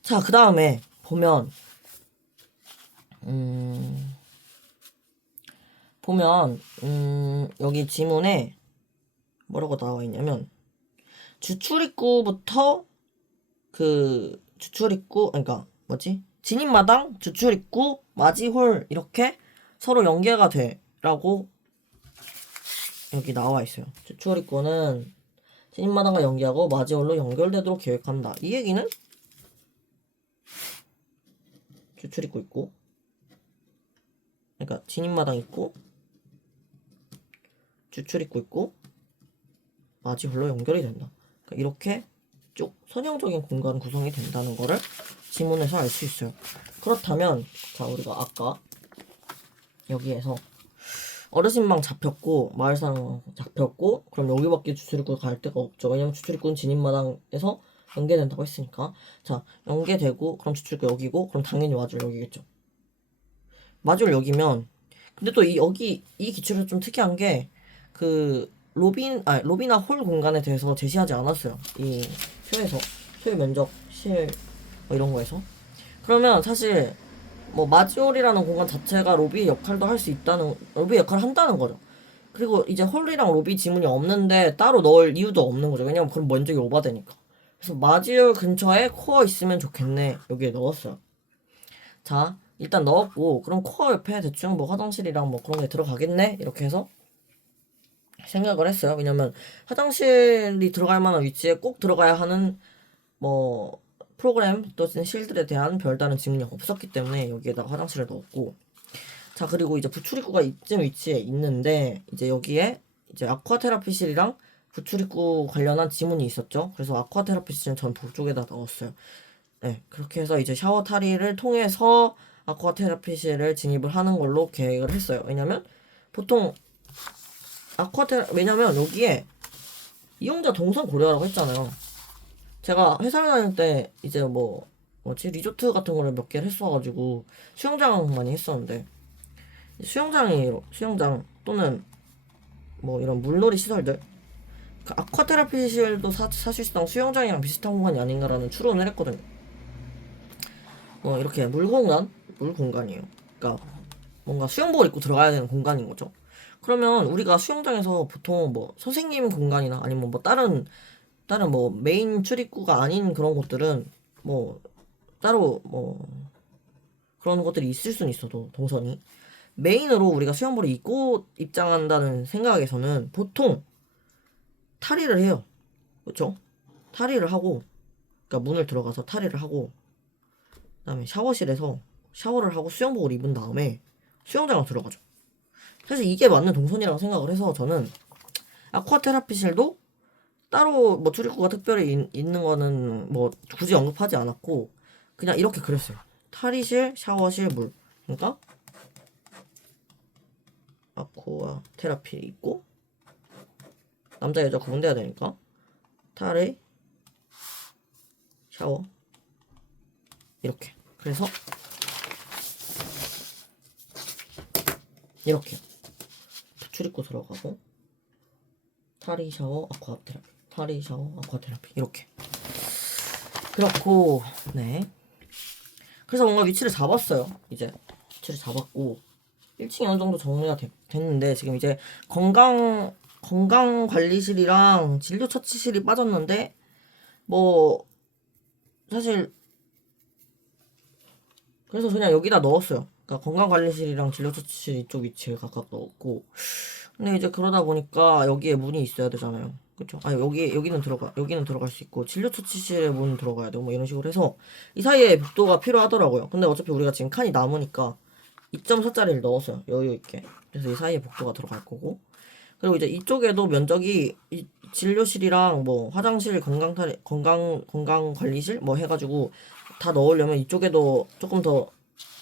자, 그 다음에 보면 여기 지문에 뭐라고 나와 있냐면 주출입구부터 주출입구, 그러니까 뭐지? 진입마당, 주출입구, 맞이홀 이렇게 서로 연계가 돼라고 여기 나와 있어요. 주출입구는 진입마당과 연계하고 맞이홀로 연결되도록 계획한다. 이 얘기는 주출입구 있고, 그러니까 진입마당 있고, 주출입구 있고, 맞이홀로 연결이 된다. 그러니까 이렇게 쭉 선형적인 공간 구성이 된다는 거를 지문에서 알 수 있어요. 그렇다면 자, 우리가 아까 여기에서 어르신방 잡혔고 마을상 잡혔고, 그럼 여기밖에 주출입구가 갈 데가 없죠. 왜냐면 주출입구는 진입마당에서 연계된다고 했으니까. 자, 연계되고 그럼 주출입구 여기고, 그럼 당연히 마주를 여기겠죠. 마주를 여기면, 근데 또 여기 이 기출에서 좀 특이한 게 로비나 홀 공간에 대해서 제시하지 않았어요. 이 표에서 소유 면적, 실 뭐 이런 거에서. 그러면 사실 뭐 마지홀이라는 공간 자체가 로비 역할도 할 수 있다는, 로비 역할을 한다는 거죠. 그리고 이제 홀이랑 로비 지문이 없는데 따로 넣을 이유도 없는 거죠. 왜냐면 그럼 면적이 오버되니까. 그래서 마지홀 근처에 코어 있으면 좋겠네, 여기에 넣었어요. 자, 일단 넣었고, 그럼 코어 옆에 대충 뭐 화장실이랑 뭐 그런 게 들어가겠네, 이렇게 해서 생각을 했어요. 왜냐면 화장실이 들어갈 만한 위치에 꼭 들어가야 하는 뭐 프로그램 또는 실들에 대한 별다른 지문이 없었기 때문에 여기에다가 화장실을 넣었고, 자, 그리고 이제 부출입구가 이쯤 위치에 있는데 이제 여기에 이제 아쿠아 테라피실이랑 부출입구 관련한 지문이 있었죠. 그래서 아쿠아 테라피실은 전 북쪽에다 넣었어요. 네, 그렇게 해서 이제 샤워 탈의를 통해서 아쿠아 테라피실을 진입을 하는 걸로 계획을 했어요. 왜냐면 보통 왜냐면 여기에 이용자 동선 고려하라고 했잖아요. 제가 회사를 다닐 때 이제 리조트 같은 거를 몇 개를 했어가지고 수영장 많이 했었는데, 수영장 또는 뭐 이런 물놀이 시설들, 그 아쿠아테라피 시설도 사실상 수영장이랑 비슷한 공간이 아닌가라는 추론을 했거든요. 이렇게 물공간이에요. 그러니까 뭔가 수영복을 입고 들어가야 되는 공간인 거죠. 그러면 우리가 수영장에서 보통 뭐 선생님 공간이나 아니면 뭐 다른 뭐 메인 출입구가 아닌 그런 곳들은 뭐 따로 뭐 그런 것들이 있을 수는 있어도 동선이 메인으로 우리가 수영복을 입고 입장한다는 생각에서는 보통 탈의를 해요. 그렇죠? 탈의를 하고, 그러니까 문을 들어가서 탈의를 하고, 그다음에 샤워실에서 샤워를 하고 수영복을 입은 다음에 수영장으로 들어가죠. 사실 이게 맞는 동선이라고 생각을 해서 저는 아쿠아 테라피실도 따로 뭐 출입구가 특별히 있는 거는 뭐 굳이 언급하지 않았고, 그냥 이렇게 그렸어요. 탈의실, 샤워실, 물. 그러니까 아쿠아 테라피 있고, 남자 여자 구분돼야 되니까 탈의, 샤워, 이렇게. 그래서 이렇게 출입구 들어가고 탈의, 샤워, 아쿠아 테라피, 탈의, 샤워, 아쿠아 테라피, 이렇게. 그렇고, 네. 그래서 뭔가 위치를 잡았어요. 이제 위치를 잡았고 1층이 어느 정도 정리가 됐는데, 지금 이제 건강관리실이랑 진료처치실이 빠졌는데, 뭐 사실 그래서 그냥 여기다 넣었어요. 그러니까 건강관리실이랑 진료처치실 이쪽 위치에 각각 넣었고, 근데 이제 그러다 보니까 여기에 문이 있어야 되잖아요. 그쵸? 여기는 들어갈 수 있고, 진료처치실에 문 들어가야 되고, 뭐 이런 식으로 해서 이 사이에 복도가 필요하더라고요. 근데 어차피 우리가 지금 칸이 남으니까 2.4짜리를 넣었어요. 여유있게. 그래서 이 사이에 복도가 들어갈 거고, 그리고 이제 이쪽에도 면적이 진료실이랑 뭐 화장실, 건강관리실 뭐 해가지고 다 넣으려면 이쪽에도 조금 더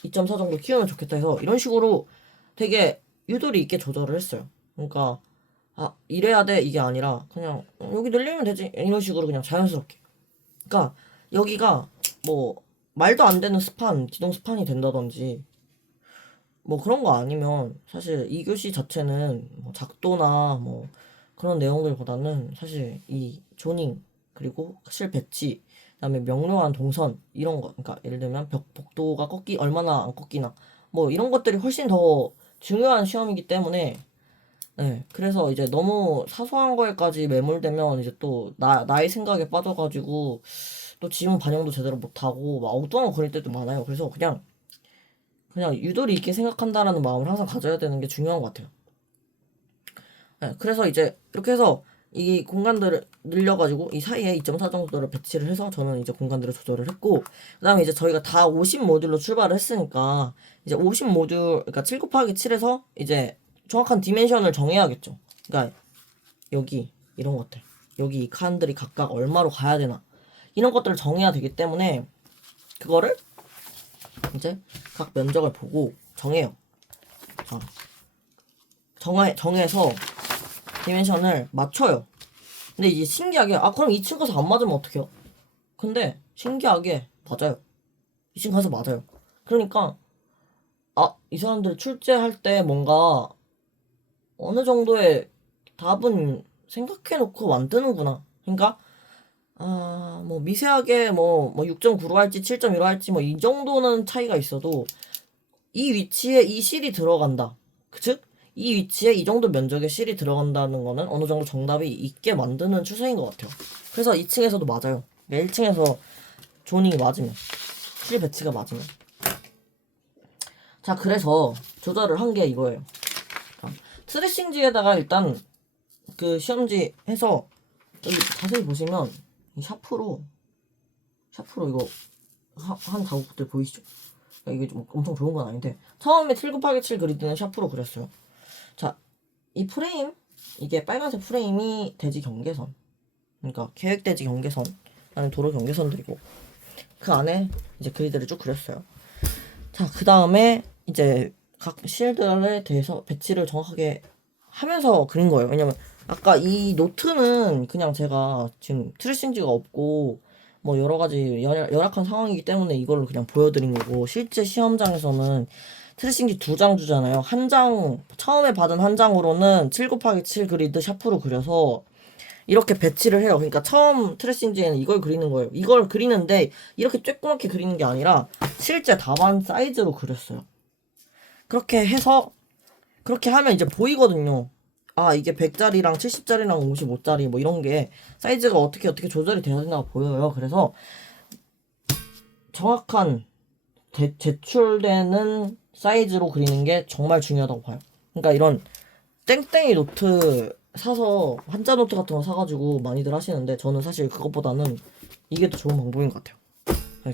2.4 정도 키우면 좋겠다 해서 이런 식으로 되게 유도리 있게 조절을 했어요. 그러니까 이래야 돼 이게 아니라 그냥 여기 늘리면 되지 이런 식으로 그냥 자연스럽게. 그러니까 여기가 뭐 말도 안 되는 기동 스판이 된다든지 뭐 그런 거 아니면 사실 2교시 자체는 뭐 작도나 뭐 그런 내용들보다는 사실 이 조닝, 그리고 실 배치, 그다음에 명료한 동선 이런 거, 그러니까 예를 들면 복도가 얼마나 안 꺾이나 뭐 이런 것들이 훨씬 더 중요한 시험이기 때문에, 네, 그래서 이제 너무 사소한 거에까지 매몰되면 이제 또 나의 생각에 빠져가지고 또 지문 반영도 제대로 못하고 막 엉뚱한 거 그릴 때도 많아요. 그래서 그냥 유도리 있게 생각한다라는 마음을 항상 가져야 되는 게 중요한 것 같아요. 네, 그래서 이제 이렇게 해서 이 공간들을 늘려가지고 이 사이에 2.4 정도를 배치를 해서 저는 이제 공간들을 조절을 했고, 그 다음에 이제 저희가 다 50 모듈로 출발을 했으니까 이제 50 모듈, 그러니까 7 곱하기 7에서 이제 정확한 디멘션을 정해야겠죠. 그러니까 여기 이런 것들, 여기 이 칸들이 각각 얼마로 가야 되나, 이런 것들을 정해야 되기 때문에 그거를 이제 각 면적을 보고 정해요. 자, 정해서 디멘션을 맞춰요. 근데 이제 신기하게, 그럼 2층 가서 안 맞으면 어떡해요? 근데 신기하게 맞아요. 2층 가서 맞아요. 그러니까 이 사람들 출제할 때 뭔가 어느 정도의 답은 생각해놓고 만드는구나. 그러니까 뭐 미세하게 뭐 6.9로 할지 7.1로 할지 뭐 이 정도는 차이가 있어도 이 위치에 이 실이 들어간다. 즉, 이 위치에 이 정도 면적의 실이 들어간다는 거는 어느 정도 정답이 있게 만드는 추세인 것 같아요. 그래서 2층에서도 맞아요. 1층에서 조닝이 맞으면, 실 배치가 맞으면. 자, 그래서 조절을 한 게 이거예요. 트레싱지에다가 일단 그 시험지 해서 여기 자세히 보시면 이 샤프로 이거 한 가구들 보이시죠? 이게 좀 엄청 좋은 건 아닌데 처음에 7 곱하기 7 그리드는 샤프로 그렸어요. 자, 이 프레임, 이게 빨간색 프레임이 대지 경계선, 그러니까 계획대지 경계선, 아니 도로 경계선들이고 그 안에 이제 그리드를 쭉 그렸어요. 자, 그 다음에 이제 각 실들에 대해서 배치를 정확하게 하면서 그린 거예요. 왜냐면 아까 이 노트는 그냥 제가 지금 트레싱지가 없고 뭐 여러 가지 열악한 상황이기 때문에 이걸로 그냥 보여드린 거고, 실제 시험장에서는 트레싱지 2장 주잖아요. 한 장, 처음에 받은 한 장으로는 7 곱하기 7 그리드 샤프로 그려서 이렇게 배치를 해요. 그러니까 처음 트레싱지에는 이걸 그리는 거예요. 이걸 그리는데 이렇게 쬐끄맣게 그리는 게 아니라 실제 답안 사이즈로 그렸어요. 그렇게 해서 그렇게 하면 이제 보이거든요. 이게 100짜리랑 70짜리랑 55짜리 뭐 이런 게 사이즈가 어떻게 조절이 되어 있나 보여요. 그래서 정확한 제출되는 사이즈로 그리는 게 정말 중요하다고 봐요. 그러니까 이런 땡땡이 노트 사서 한자 노트 같은 거 사가지고 많이들 하시는데 저는 사실 그것보다는 이게 더 좋은 방법인 것 같아요.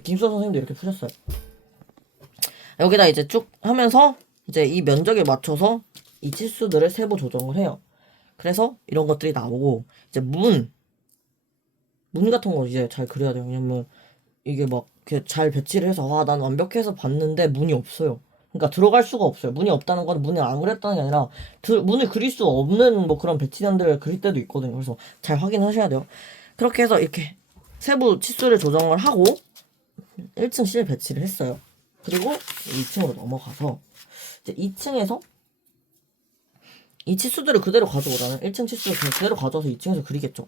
김수호 선생님도 이렇게 푸셨어요. 여기다 이제 쭉 하면서 이제 이 면적에 맞춰서 이 치수들을 세부 조정을 해요. 그래서 이런 것들이 나오고, 이제 문 같은 거 이제 잘 그려야 돼요. 왜냐면 이게 막 이렇게 잘 배치를 해서 난 완벽해서 봤는데 문이 없어요. 그러니까 들어갈 수가 없어요. 문이 없다는 건 문을 안 그렸다는 게 아니라 문을 그릴 수 없는 뭐 그런 배치단들을 그릴 때도 있거든요. 그래서 잘 확인하셔야 돼요. 그렇게 해서 이렇게 세부 치수를 조정을 하고 1층 실 배치를 했어요. 그리고 2층으로 넘어가서 이제 2층에서 이 치수들을 그대로 가져오라는 1층 치수를 그대로 가져와서 2층에서 그리겠죠.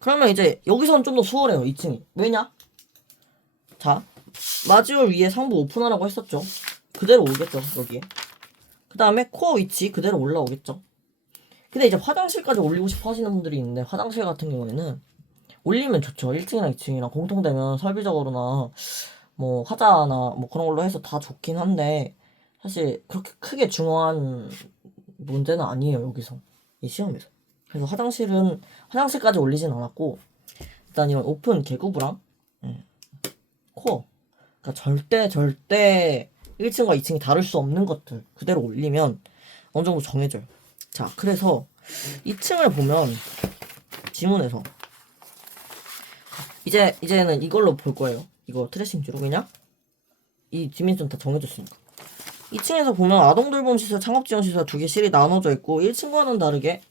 그러면 이제 여기서는 좀 더 수월해요. 2층이. 왜냐? 자, 마지올 위에 상부 오픈하라고 했었죠. 그대로 오겠죠. 여기에. 그 다음에 코어 위치 그대로 올라오겠죠. 근데 이제 화장실까지 올리고 싶어 하시는 분들이 있는데, 화장실 같은 경우에는 올리면 좋죠. 1층이랑 2층이랑 공통되면 설비적으로나 뭐 하자나 뭐 그런 걸로 해서 다 좋긴 한데 사실 그렇게 크게 중요한 문제는 아니에요. 여기서 이 시험에서. 그래서 화장실까지 올리진 않았고, 일단 이런 오픈 개구부랑 코어, 그러니까 절대 1층과 2층이 다를 수 없는 것들 그대로 올리면 어느 정도 정해져요. 자, 그래서 2층을 보면 지문에서 이제는 이걸로 볼 거예요. 이거 트레싱지로 그냥 이 디멘션 다 정해졌으니까. 2층에서 보면 아동돌봄시설, 창업지원시설 두 개 실이 나눠져 있고 1층과는 다르게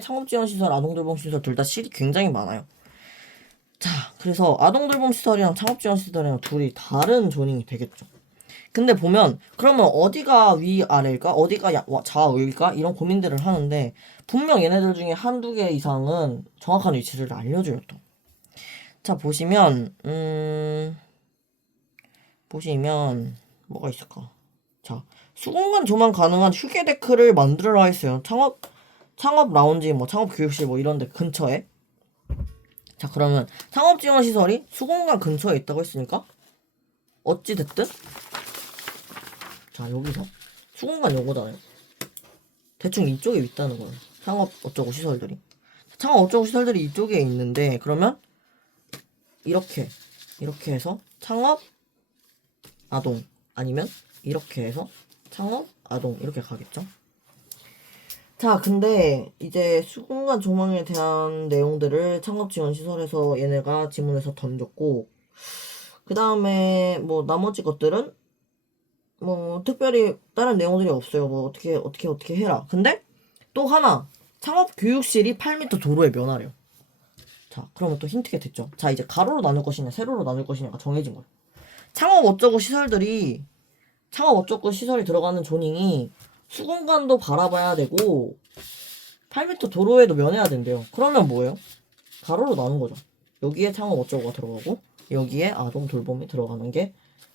창업지원시설, 아동돌봄시설 둘 다 실이 굉장히 많아요. 자, 그래서 아동돌봄시설이랑 창업지원시설이랑 둘이 다른 조닝이 되겠죠. 근데 보면 그러면 어디가 위아래일까? 어디가 좌우일까? 이런 고민들을 하는데 분명 얘네들 중에 한두 개 이상은 정확한 위치를 알려줘요 또. 자, 보시면 뭐가 있을까? 자, 수공간 조망 가능한 휴게 데크를 만들어라 했어요. 창업 라운지, 뭐 창업 교육실 뭐 이런 데 근처에. 자, 그러면 창업 지원 시설이 수공간 근처에 있다고 했으니까 어찌 됐든 자, 여기서 수공간 요거잖아요. 대충 이쪽에 있다는 거예요. 창업 어쩌고 시설들이. 창업 어쩌고 시설들이 이쪽에 있는데 그러면 이렇게 해서 창업 아동 아니면 이렇게 해서 창업 아동 이렇게 가겠죠. 자, 근데 이제 수공간 조망에 대한 내용들을 창업 지원 시설에서 얘네가 지문에서 던졌고, 그 다음에 뭐 나머지 것들은 뭐 특별히 다른 내용들이 없어요. 뭐 어떻게 해라. 근데 또 하나 창업 교육실이 8m 도로에 면하래요. 자, 그러면 또 힌트가 됐죠. 자, 이제 가로로 나눌 것이냐 세로로 나눌 것이냐가 정해진 거예요. 창업 어쩌고 시설이 들어가는 조닝이 수공간도 바라봐야 되고 8m 도로에도 면해야 된대요. 그러면 뭐예요? 가로로 나눈 거죠. 여기에 창업 어쩌고가 들어가고 여기에 아동 돌봄이 들어가는 게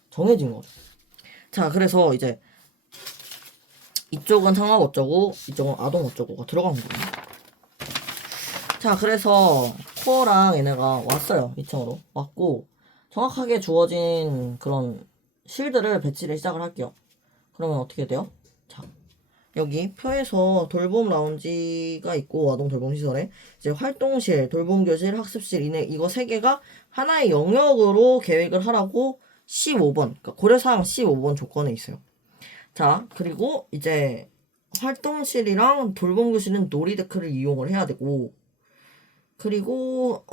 정해진 거죠. 자, 그래서 이제 이쪽은 창업 어쩌고 이쪽은 아동 어쩌고가 들어간 거예요. 자, 그래서 코어랑 얘네가 왔어요. 2층으로 왔고 정확하게 주어진 그런 실드를 배치를 시작을 할게요. 그러면 어떻게 돼요? 자, 여기 표에서 돌봄 라운지가 있고 아동 돌봄 시설에 이제 활동실, 돌봄 교실, 학습실 이거 세 개가 하나의 영역으로 계획을 하라고 15번, 그러니까 고려사항 15번 조건에 있어요. 자, 그리고 이제 활동실이랑 돌봄 교실은 놀이데크를 이용을 해야 되고, 그리고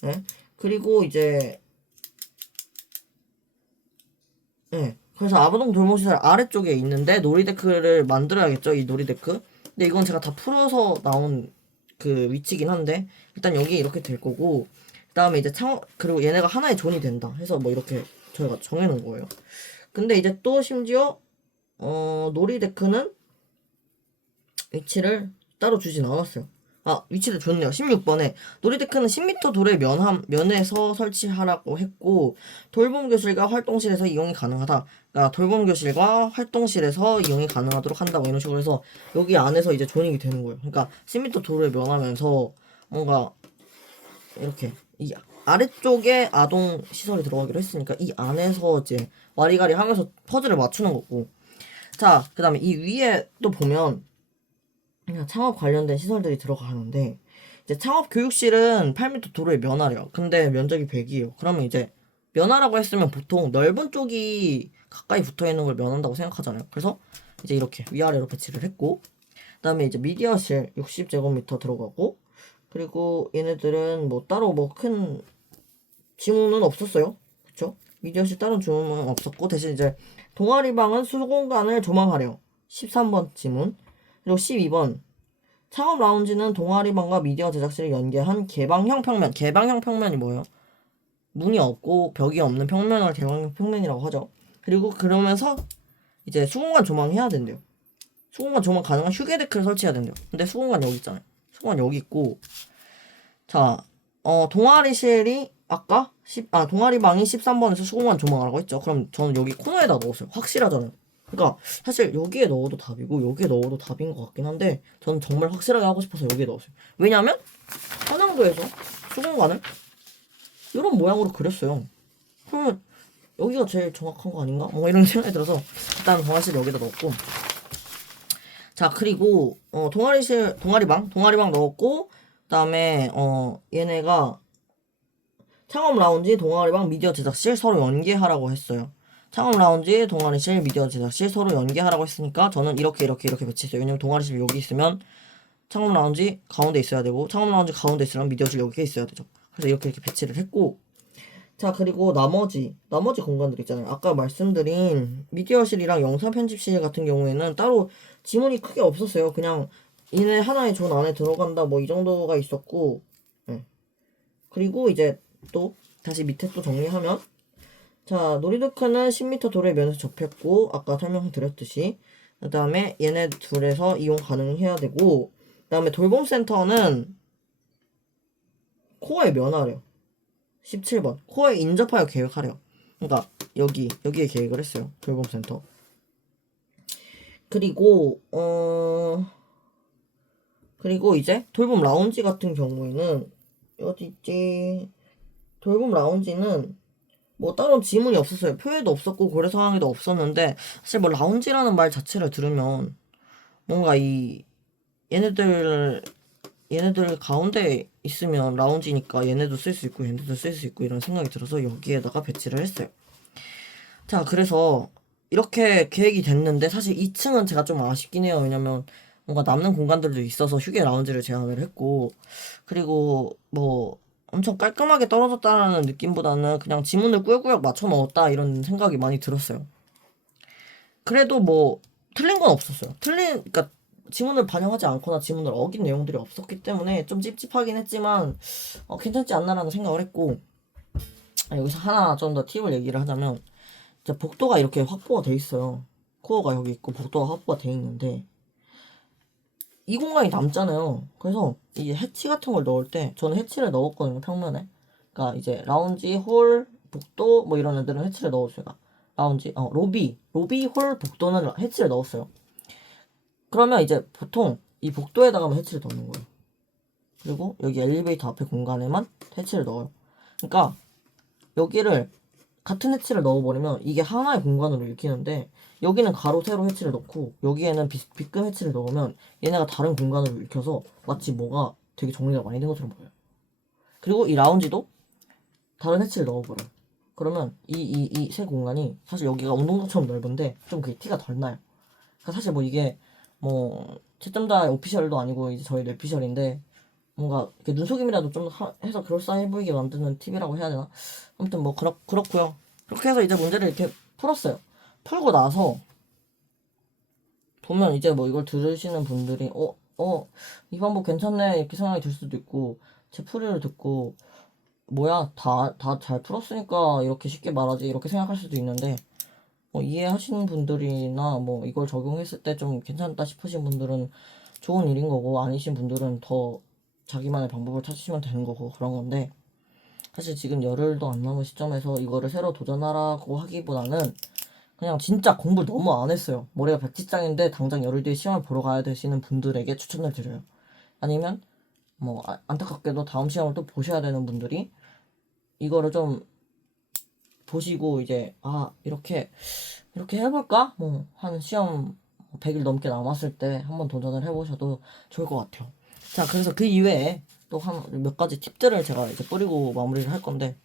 네, 그리고 이제 네. 그래서 아동 돌봄시설 아래쪽에 있는데 놀이데크를 만들어야겠죠, 이 놀이데크. 근데 이건 제가 다 풀어서 나온 그 위치긴 한데 일단 여기 이렇게 될 거고 그 다음에 이제 그리고 얘네가 하나의 존이 된다 해서 뭐 이렇게 저희가 정해놓은 거예요. 근데 이제 또 심지어 놀이데크는 위치를 따로 주진 않았어요. 아, 위치를 줬네요. 16번에 놀이데크는 10m 도로의 면에서 설치하라고 했고 돌봄교실과 활동실에서 이용이 가능하다. 그러니까 돌봄교실과 활동실에서 이용이 가능하도록 한다고 이런 식으로 해서 여기 안에서 이제 조닉이 되는 거예요. 그러니까 10m 도로에 면하면서 뭔가 이렇게 이 아래쪽에 아동 시설이 들어가기로 했으니까 이 안에서 이제 와리가리 하면서 퍼즐을 맞추는 거고. 자, 그 다음에 이 위에 또 보면 창업 관련된 시설들이 들어가는데 이제 창업 교육실은 8m 도로에 면하래요. 근데 면적이 100이에요. 그러면 이제 면하라고 했으면 보통 넓은 쪽이 가까이 붙어 있는 걸 면한다고 생각하잖아요. 그래서 이제 이렇게 위아래로 배치를 했고 그다음에 이제 미디어실 60제곱미터 들어가고 그리고 얘네들은 뭐 따로 뭐 큰 지문은 없었어요. 그쵸? 미디어실 따로 지문은 없었고 대신 이제 동아리방은 수공간을 조망하래요. 13번 지문. 그리고 12번 창업 라운지는 동아리방과 미디어 제작실을 연계한 개방형 평면. 개방형 평면이 뭐예요? 문이 없고 벽이 없는 평면을 개방형 평면이라고 하죠. 그리고 그러면서 이제 수공간 조망해야 된대요. 수공간 조망 가능한 휴게 데크를 설치해야 된대요. 근데 수공간 여기 있잖아요. 수공간 여기 있고 자, 동아리실이 아까 동아리방이 13번에서 수공간 조망하라고 했죠. 그럼 저는 여기 코너에다 넣었어요. 확실하잖아요. 그러니까 사실 여기에 넣어도 답이고 여기에 넣어도 답인 것 같긴 한데 저는 정말 확실하게 하고 싶어서 여기에 넣었어요. 왜냐면 한양도에서 수공간을 이런 모양으로 그렸어요. 그러면 여기가 제일 정확한 거 아닌가? 뭐 이런 생각이 들어서 일단 동아리실 여기다 넣었고 자, 그리고 동아리방 넣었고 그다음에 얘네가 창업 라운지, 동아리방, 미디어 제작실 서로 연계하라고 했어요. 창업 라운지, 동아리실, 미디어 제작실 서로 연계하라고 했으니까 저는 이렇게 배치했어요. 왜냐면 동아리실 여기 있으면 창업 라운지 가운데 있어야 되고 창업 라운지 가운데 있으면 미디어실 여기에 있어야 되죠. 그래서 이렇게 배치를 했고 자, 그리고 나머지 공간들 있잖아요. 아까 말씀드린 미디어실이랑 영상 편집실 같은 경우에는 따로 지문이 크게 없었어요. 그냥 얘네 하나의 존 안에 들어간다 뭐 이 정도가 있었고 네. 그리고 이제 또 다시 밑에 또 정리하면 자, 놀이데크는 10m 도로의 면에서 접했고 아까 설명드렸듯이 그 다음에 얘네 둘에서 이용 가능해야 되고 그 다음에 돌봄센터는 코어에 면하래요. 17번 코어에 인접하여 계획하래요. 그러니까 여기에 계획을 했어요. 돌봄센터. 그리고 그리고 이제 돌봄 라운지 같은 경우에는 어디 있지? 돌봄 라운지는 뭐 다른 지문이 없었어요. 표에도 없었고 고려 사항에도 없었는데 사실 뭐 라운지라는 말 자체를 들으면 뭔가 이 얘네들 가운데 있으면 라운지니까 얘네도 쓸 수 있고 얘네도 쓸 수 있고 이런 생각이 들어서 여기에다가 배치를 했어요. 자, 그래서 이렇게 계획이 됐는데 사실 2층은 제가 좀 아쉽긴 해요. 왜냐면 뭔가 남는 공간들도 있어서 휴게 라운지를 제안을 했고 그리고 뭐 엄청 깔끔하게 떨어졌다라는 느낌보다는 그냥 지문을 꾸역꾸역 맞춰 넣었다 이런 생각이 많이 들었어요. 그래도 뭐 틀린 건 없었어요. 그러니까 지문을 반영하지 않거나 지문을 어긴 내용들이 없었기 때문에 좀 찝찝하긴 했지만 괜찮지 않나라는 생각을 했고 여기서 하나 좀 더 팁을 얘기를 하자면 이제 복도가 이렇게 확보가 돼 있어요. 코어가 여기 있고 복도가 확보가 돼 있는데 이 공간이 남잖아요. 그래서 이 해치 같은 걸 넣을 때 저는 해치를 넣었거든요. 평면에. 그러니까 이제 라운지, 홀, 복도 뭐 이런 애들은 해치를 넣었어요. 라운지, 로비, 홀, 복도는 해치를 넣었어요. 그러면 이제 보통 이 복도에다가만 해치를 넣는 거예요. 그리고 여기 엘리베이터 앞에 공간에만 해치를 넣어요. 그러니까 여기를 같은 해치를 넣어버리면 이게 하나의 공간으로 읽히는데 여기는 가로 세로 해치를 넣고 여기에는 빗금 해치를 넣으면 얘네가 다른 공간으로 읽혀서 마치 뭐가 되게 정리가 많이 된 것처럼 보여요. 그리고 이 라운지도 다른 해치를 넣어버려요. 그러면 이 세 공간이 사실 여기가 운동장처럼 넓은데 좀 그게 티가 덜 나요. 그러니까 사실 뭐 이게 뭐 채점자의 오피셜도 아니고 이제 저희 뇌피셜인데 뭔가 이렇게 눈속임이라도 좀 해서 그럴싸해 보이게 만드는 팁이라고 해야 되나? 아무튼 뭐 그렇고요. 그렇게 해서 이제 문제를 이렇게 풀었어요. 풀고 나서 보면 이제 뭐 이걸 들으시는 분들이 이 방법 괜찮네 이렇게 생각이 들 수도 있고 제 풀이를 듣고 뭐야 다 잘 풀었으니까 이렇게 쉽게 말하지 이렇게 생각할 수도 있는데 이해하시는 분들이나 뭐 이걸 적용했을 때 좀 괜찮다 싶으신 분들은 좋은 일인 거고 아니신 분들은 더 자기만의 방법을 찾으시면 되는 거고 그런 건데 사실 지금 열흘도 안 남은 시점에서 이거를 새로 도전하라고 하기보다는 그냥 진짜 공부를 너무 안 했어요. 머리가 백지장인데 당장 열흘 뒤에 시험을 보러 가야 되시는 분들에게 추천을 드려요. 아니면 뭐 안타깝게도 다음 시험을 또 보셔야 되는 분들이 이거를 좀 보시고 이제 이렇게 해볼까? 뭐 한 시험 100일 넘게 남았을 때 한번 도전을 해보셔도 좋을 것 같아요. 자, 그래서 그 이외에 또 한 몇 가지 팁들을 제가 이제 뿌리고 마무리를 할 건데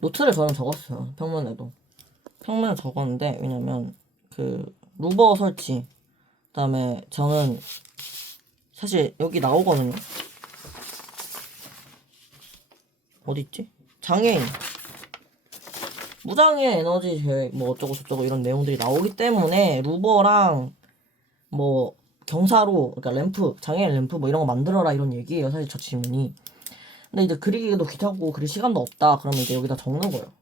노트를 저는 적었어요. 평면에 적었는데 왜냐면 그 루버 설치 그다음에 저는 사실 여기 나오거든요. 어디 있지? 장애인 무장애 에너지 계획 뭐 어쩌고 저쩌고 이런 내용들이 나오기 때문에 루버랑 뭐 경사로 그러니까 램프 장애인 램프 뭐 이런 거 만들어라 이런 얘기예요. 사실 저 질문이. 근데 이제 그리기도 귀찮고 그릴 시간도 없다. 그러면 이제 여기다 적는 거예요.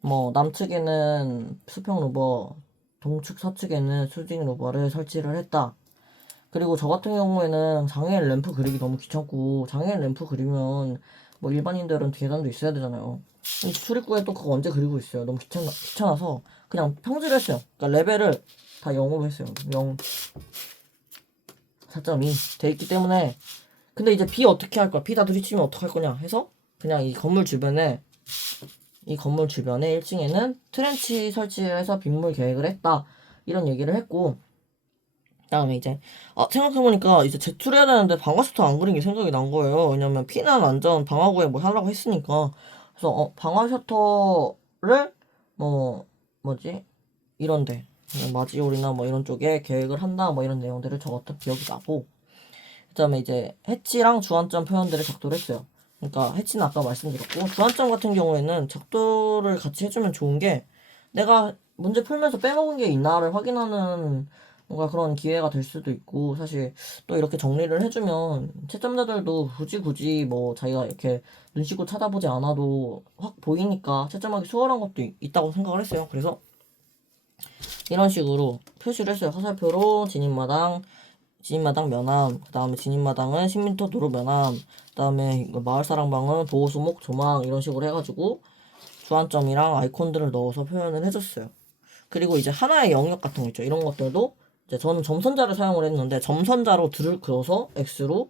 뭐 남측에는 수평 루버, 동측 서측에는 수직 루버를 설치를 했다. 그리고 저 같은 경우에는 장애인 램프 그리기 너무 귀찮고 장애인 램프 그리면 뭐 일반인들은 계단도 있어야 되잖아요. 출입구에 또 그거 언제 그리고 있어요. 너무 귀찮아서 그냥 평지를 했어요. 그러니까 레벨을 다 0으로 했어요. 0, 4.2 돼 있기 때문에 근데 이제 비 어떻게 할 거야? 비 다 들이치면 어떡할 거냐 해서 그냥 이 건물 주변에 1층에는 트렌치 설치를 해서 빗물 계획을 했다. 이런 얘기를 했고 그다음에 이제 생각해보니까 이제 제출해야 되는데 방화슈터 안 그린 게 생각이 난 거예요. 왜냐면 피난 안전 방화구에 뭐 하려고 했으니까 그래서 방화슈터를 뭐 뭐지 이런데 마지올이나 뭐 이런 쪽에 계획을 한다 뭐 이런 내용들을 적었던 기억이 나고 그다음에 이제 해치랑 주안점 표현들을 작도를 했어요. 그러니까 해치는 아까 말씀드렸고 주안점 같은 경우에는 작도를 같이 해주면 좋은 게 내가 문제 풀면서 빼먹은 게 있나를 확인하는 뭔가 그런 기회가 될 수도 있고 사실 또 이렇게 정리를 해주면 채점자들도 굳이 뭐 자기가 이렇게 눈 씻고 찾아보지 않아도 확 보이니까 채점하기 수월한 것도 있다고 생각을 했어요. 그래서 이런 식으로 표시를 했어요. 화살표로 진입마당 면함, 그 다음에 진입마당은 10m 도로 면함, 그 다음에 마을사랑방은 보호수목 조망 이런 식으로 해가지고 주안점이랑 아이콘들을 넣어서 표현을 해줬어요. 그리고 이제 하나의 영역 같은 거 있죠. 이런 것들도 이제 저는 점선자를 사용을 했는데 점선자로 줄을 그어서 X로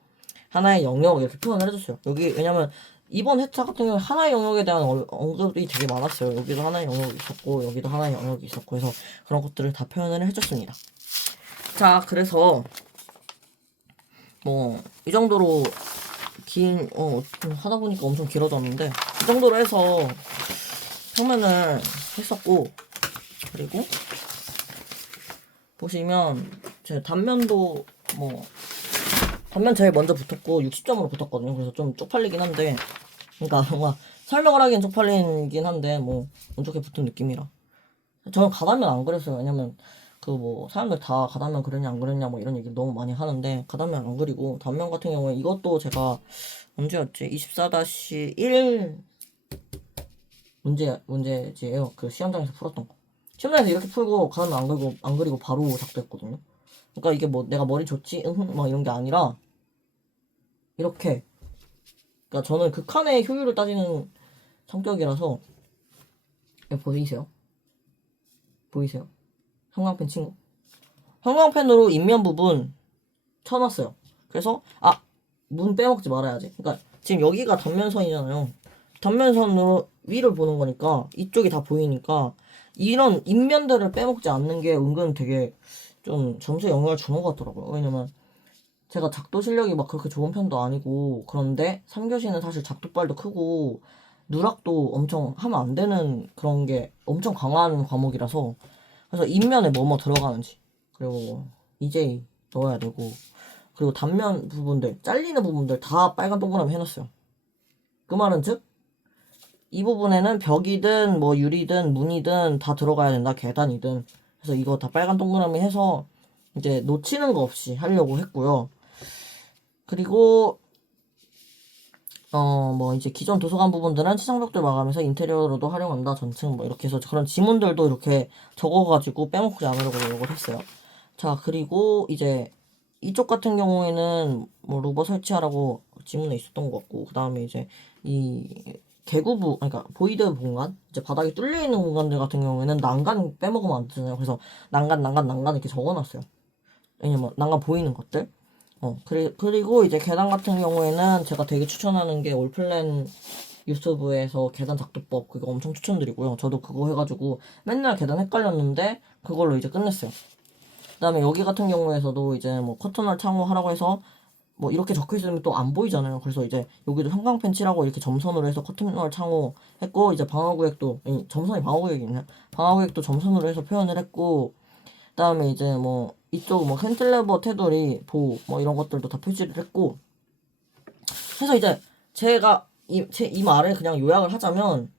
하나의 영역 이렇게 표현을 해줬어요. 여기 왜냐면 이번 회차 같은 경우에 하나의 영역에 대한 언급이 되게 많았어요. 여기도 하나의 영역이 있었고 여기도 하나의 영역이 있었고 해서 그런 것들을 다 표현을 해줬습니다. 자, 그래서 뭐 이 정도로 좀 하다 보니까 엄청 길어졌는데 이 정도로 해서 평면을 했었고, 그리고 보시면 제 단면도 단면 제일 먼저 붙었고 60점으로 붙었거든요. 그래서 좀 쪽팔리긴 한데, 그러니까 뭔가 설명을 하기엔 쪽팔리긴 한데 운 좋게 붙은 느낌이라. 저는 가단면 안 그렸어요. 왜냐면 사람들 다 가단면 그렸냐 안 그렸냐 이런 얘기를 너무 많이 하는데 가단면 안 그리고, 단면 같은 경우에 이것도 제가 언제였지? 24-1 문제지예요. 그 시험장에서 풀었던 거. 시험장에서 이렇게 풀고 가단면 안 그리고 바로 작도했거든요. 그러니까 이게 내가 머리 좋지? 이런 게 아니라 이렇게. 그러니까 저는 극한의 효율을 따지는 성격이라서. 보이세요? 형광펜 친구. 형광펜으로 인면 부분 쳐놨어요. 그래서 문 빼먹지 말아야지. 그러니까 지금 여기가 단면선이잖아요. 단면선으로 위를 보는 거니까 이쪽이 다 보이니까 이런 인면들을 빼먹지 않는 게 은근 되게 좀 점수에 영향을 주는 것 같더라고요. 왜냐면 제가 작도 실력이 막 그렇게 좋은 편도 아니고, 그런데 3교시는 사실 작도빨도 크고 누락도 엄청 하면 안 되는 그런 게 엄청 강한 과목이라서, 그래서 인면에 뭐뭐 들어가는지, 그리고 EJ 넣어야 되고, 그리고 단면 부분들, 잘리는 부분들 다 빨간 동그라미 해놨어요. 그 말은 즉, 이 부분에는 벽이든 유리든 문이든 다 들어가야 된다. 계단이든. 그래서 이거 다 빨간 동그라미 해서 이제 놓치는 거 없이 하려고 했고요. 그리고 이제 기존 도서관 부분들은 치장벽들 마감해서 인테리어로도 활용한다. 전층 이렇게 해서 그런 지문들도 이렇게 적어가지고 빼먹지 않으려고 노력을 했어요. 자, 그리고 이제 이쪽 같은 경우에는 루버 설치하라고 지문에 있었던 것 같고, 그 다음에 이제 이 개구부, 그러니까 보이드 공간, 이제 바닥이 뚫려 있는 공간들 같은 경우에는 난간 빼먹으면 안 되잖아요. 그래서 난간 이렇게 적어놨어요. 왜냐면 난간 보이는 것들. 그리고 이제 계단 같은 경우에는 제가 되게 추천하는 게 올플랜 유튜브에서 계단 작도법, 그거 엄청 추천드리고요. 저도 그거 해가지고 맨날 계단 헷갈렸는데 그걸로 이제 끝냈어요. 그 다음에 여기 같은 경우에서도 이제 커튼홀 창호 하라고 해서 이렇게 적혀 있으면 또 안 보이잖아요. 그래서 이제 여기도 형광펜 칠하고 이렇게 점선으로 해서 커튼홀 창호 했고, 이제 방어구획도, 점선이 방어구획이 있네. 방어구획도 점선으로 해서 표현을 했고, 그 다음에 이제 이쪽 캔틸레버 테두리 이런 것들도 다 표시를 했고. 그래서 이제 제가 이 말을 그냥 요약을 하자면,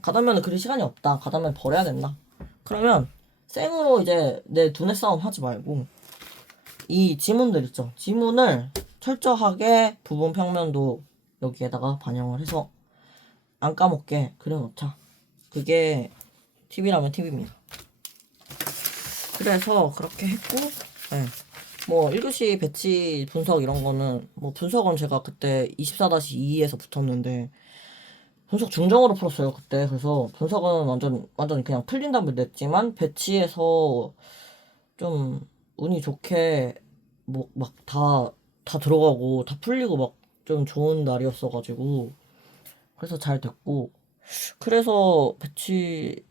가단면을 그릴 시간이 없다, 가단면 버려야 된다, 그러면 생으로 이제 내 두뇌 싸움 하지 말고 이 지문들 있죠. 지문을 철저하게 부분 평면도 여기에다가 반영을 해서 안 까먹게 그려놓자. 그게 팁이라면 팁입니다. 그래서 그렇게 했고, 네. 1교시 배치 분석 이런 거는, 분석은 제가 그때 24-2에서 붙었는데, 분석 중정으로 풀었어요, 그때. 그래서 분석은 완전 그냥 틀린 답을 냈지만, 배치에서 좀 운이 좋게, 다 들어가고, 다 풀리고 좀 좋은 날이었어가지고, 그래서 잘 됐고, 그래서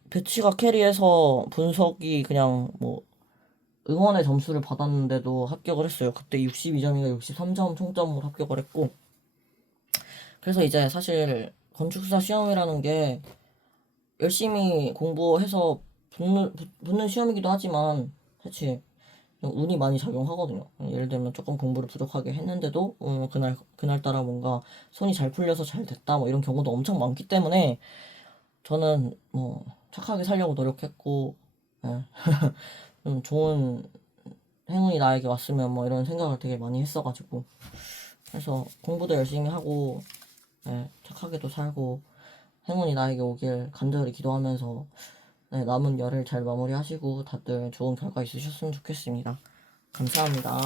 배치가 캐리해서 분석이 그냥 응원의 점수를 받았는데도 합격을 했어요. 그때 62점인가 63점 총점으로 합격을 했고. 그래서 이제 사실 건축사 시험이라는 게 열심히 공부해서 붙는 시험이기도 하지만 사실 운이 많이 작용하거든요. 예를 들면 조금 공부를 부족하게 했는데도 그날따라 뭔가 손이 잘 풀려서 잘 됐다 이런 경우도 엄청 많기 때문에 저는 착하게 살려고 노력했고, 네. 좀 좋은 행운이 나에게 왔으면 이런 생각을 되게 많이 했어가지고, 그래서 공부도 열심히 하고, 네, 착하게도 살고 행운이 나에게 오길 간절히 기도하면서, 네, 남은 열을 잘 마무리하시고 다들 좋은 결과 있으셨으면 좋겠습니다. 감사합니다.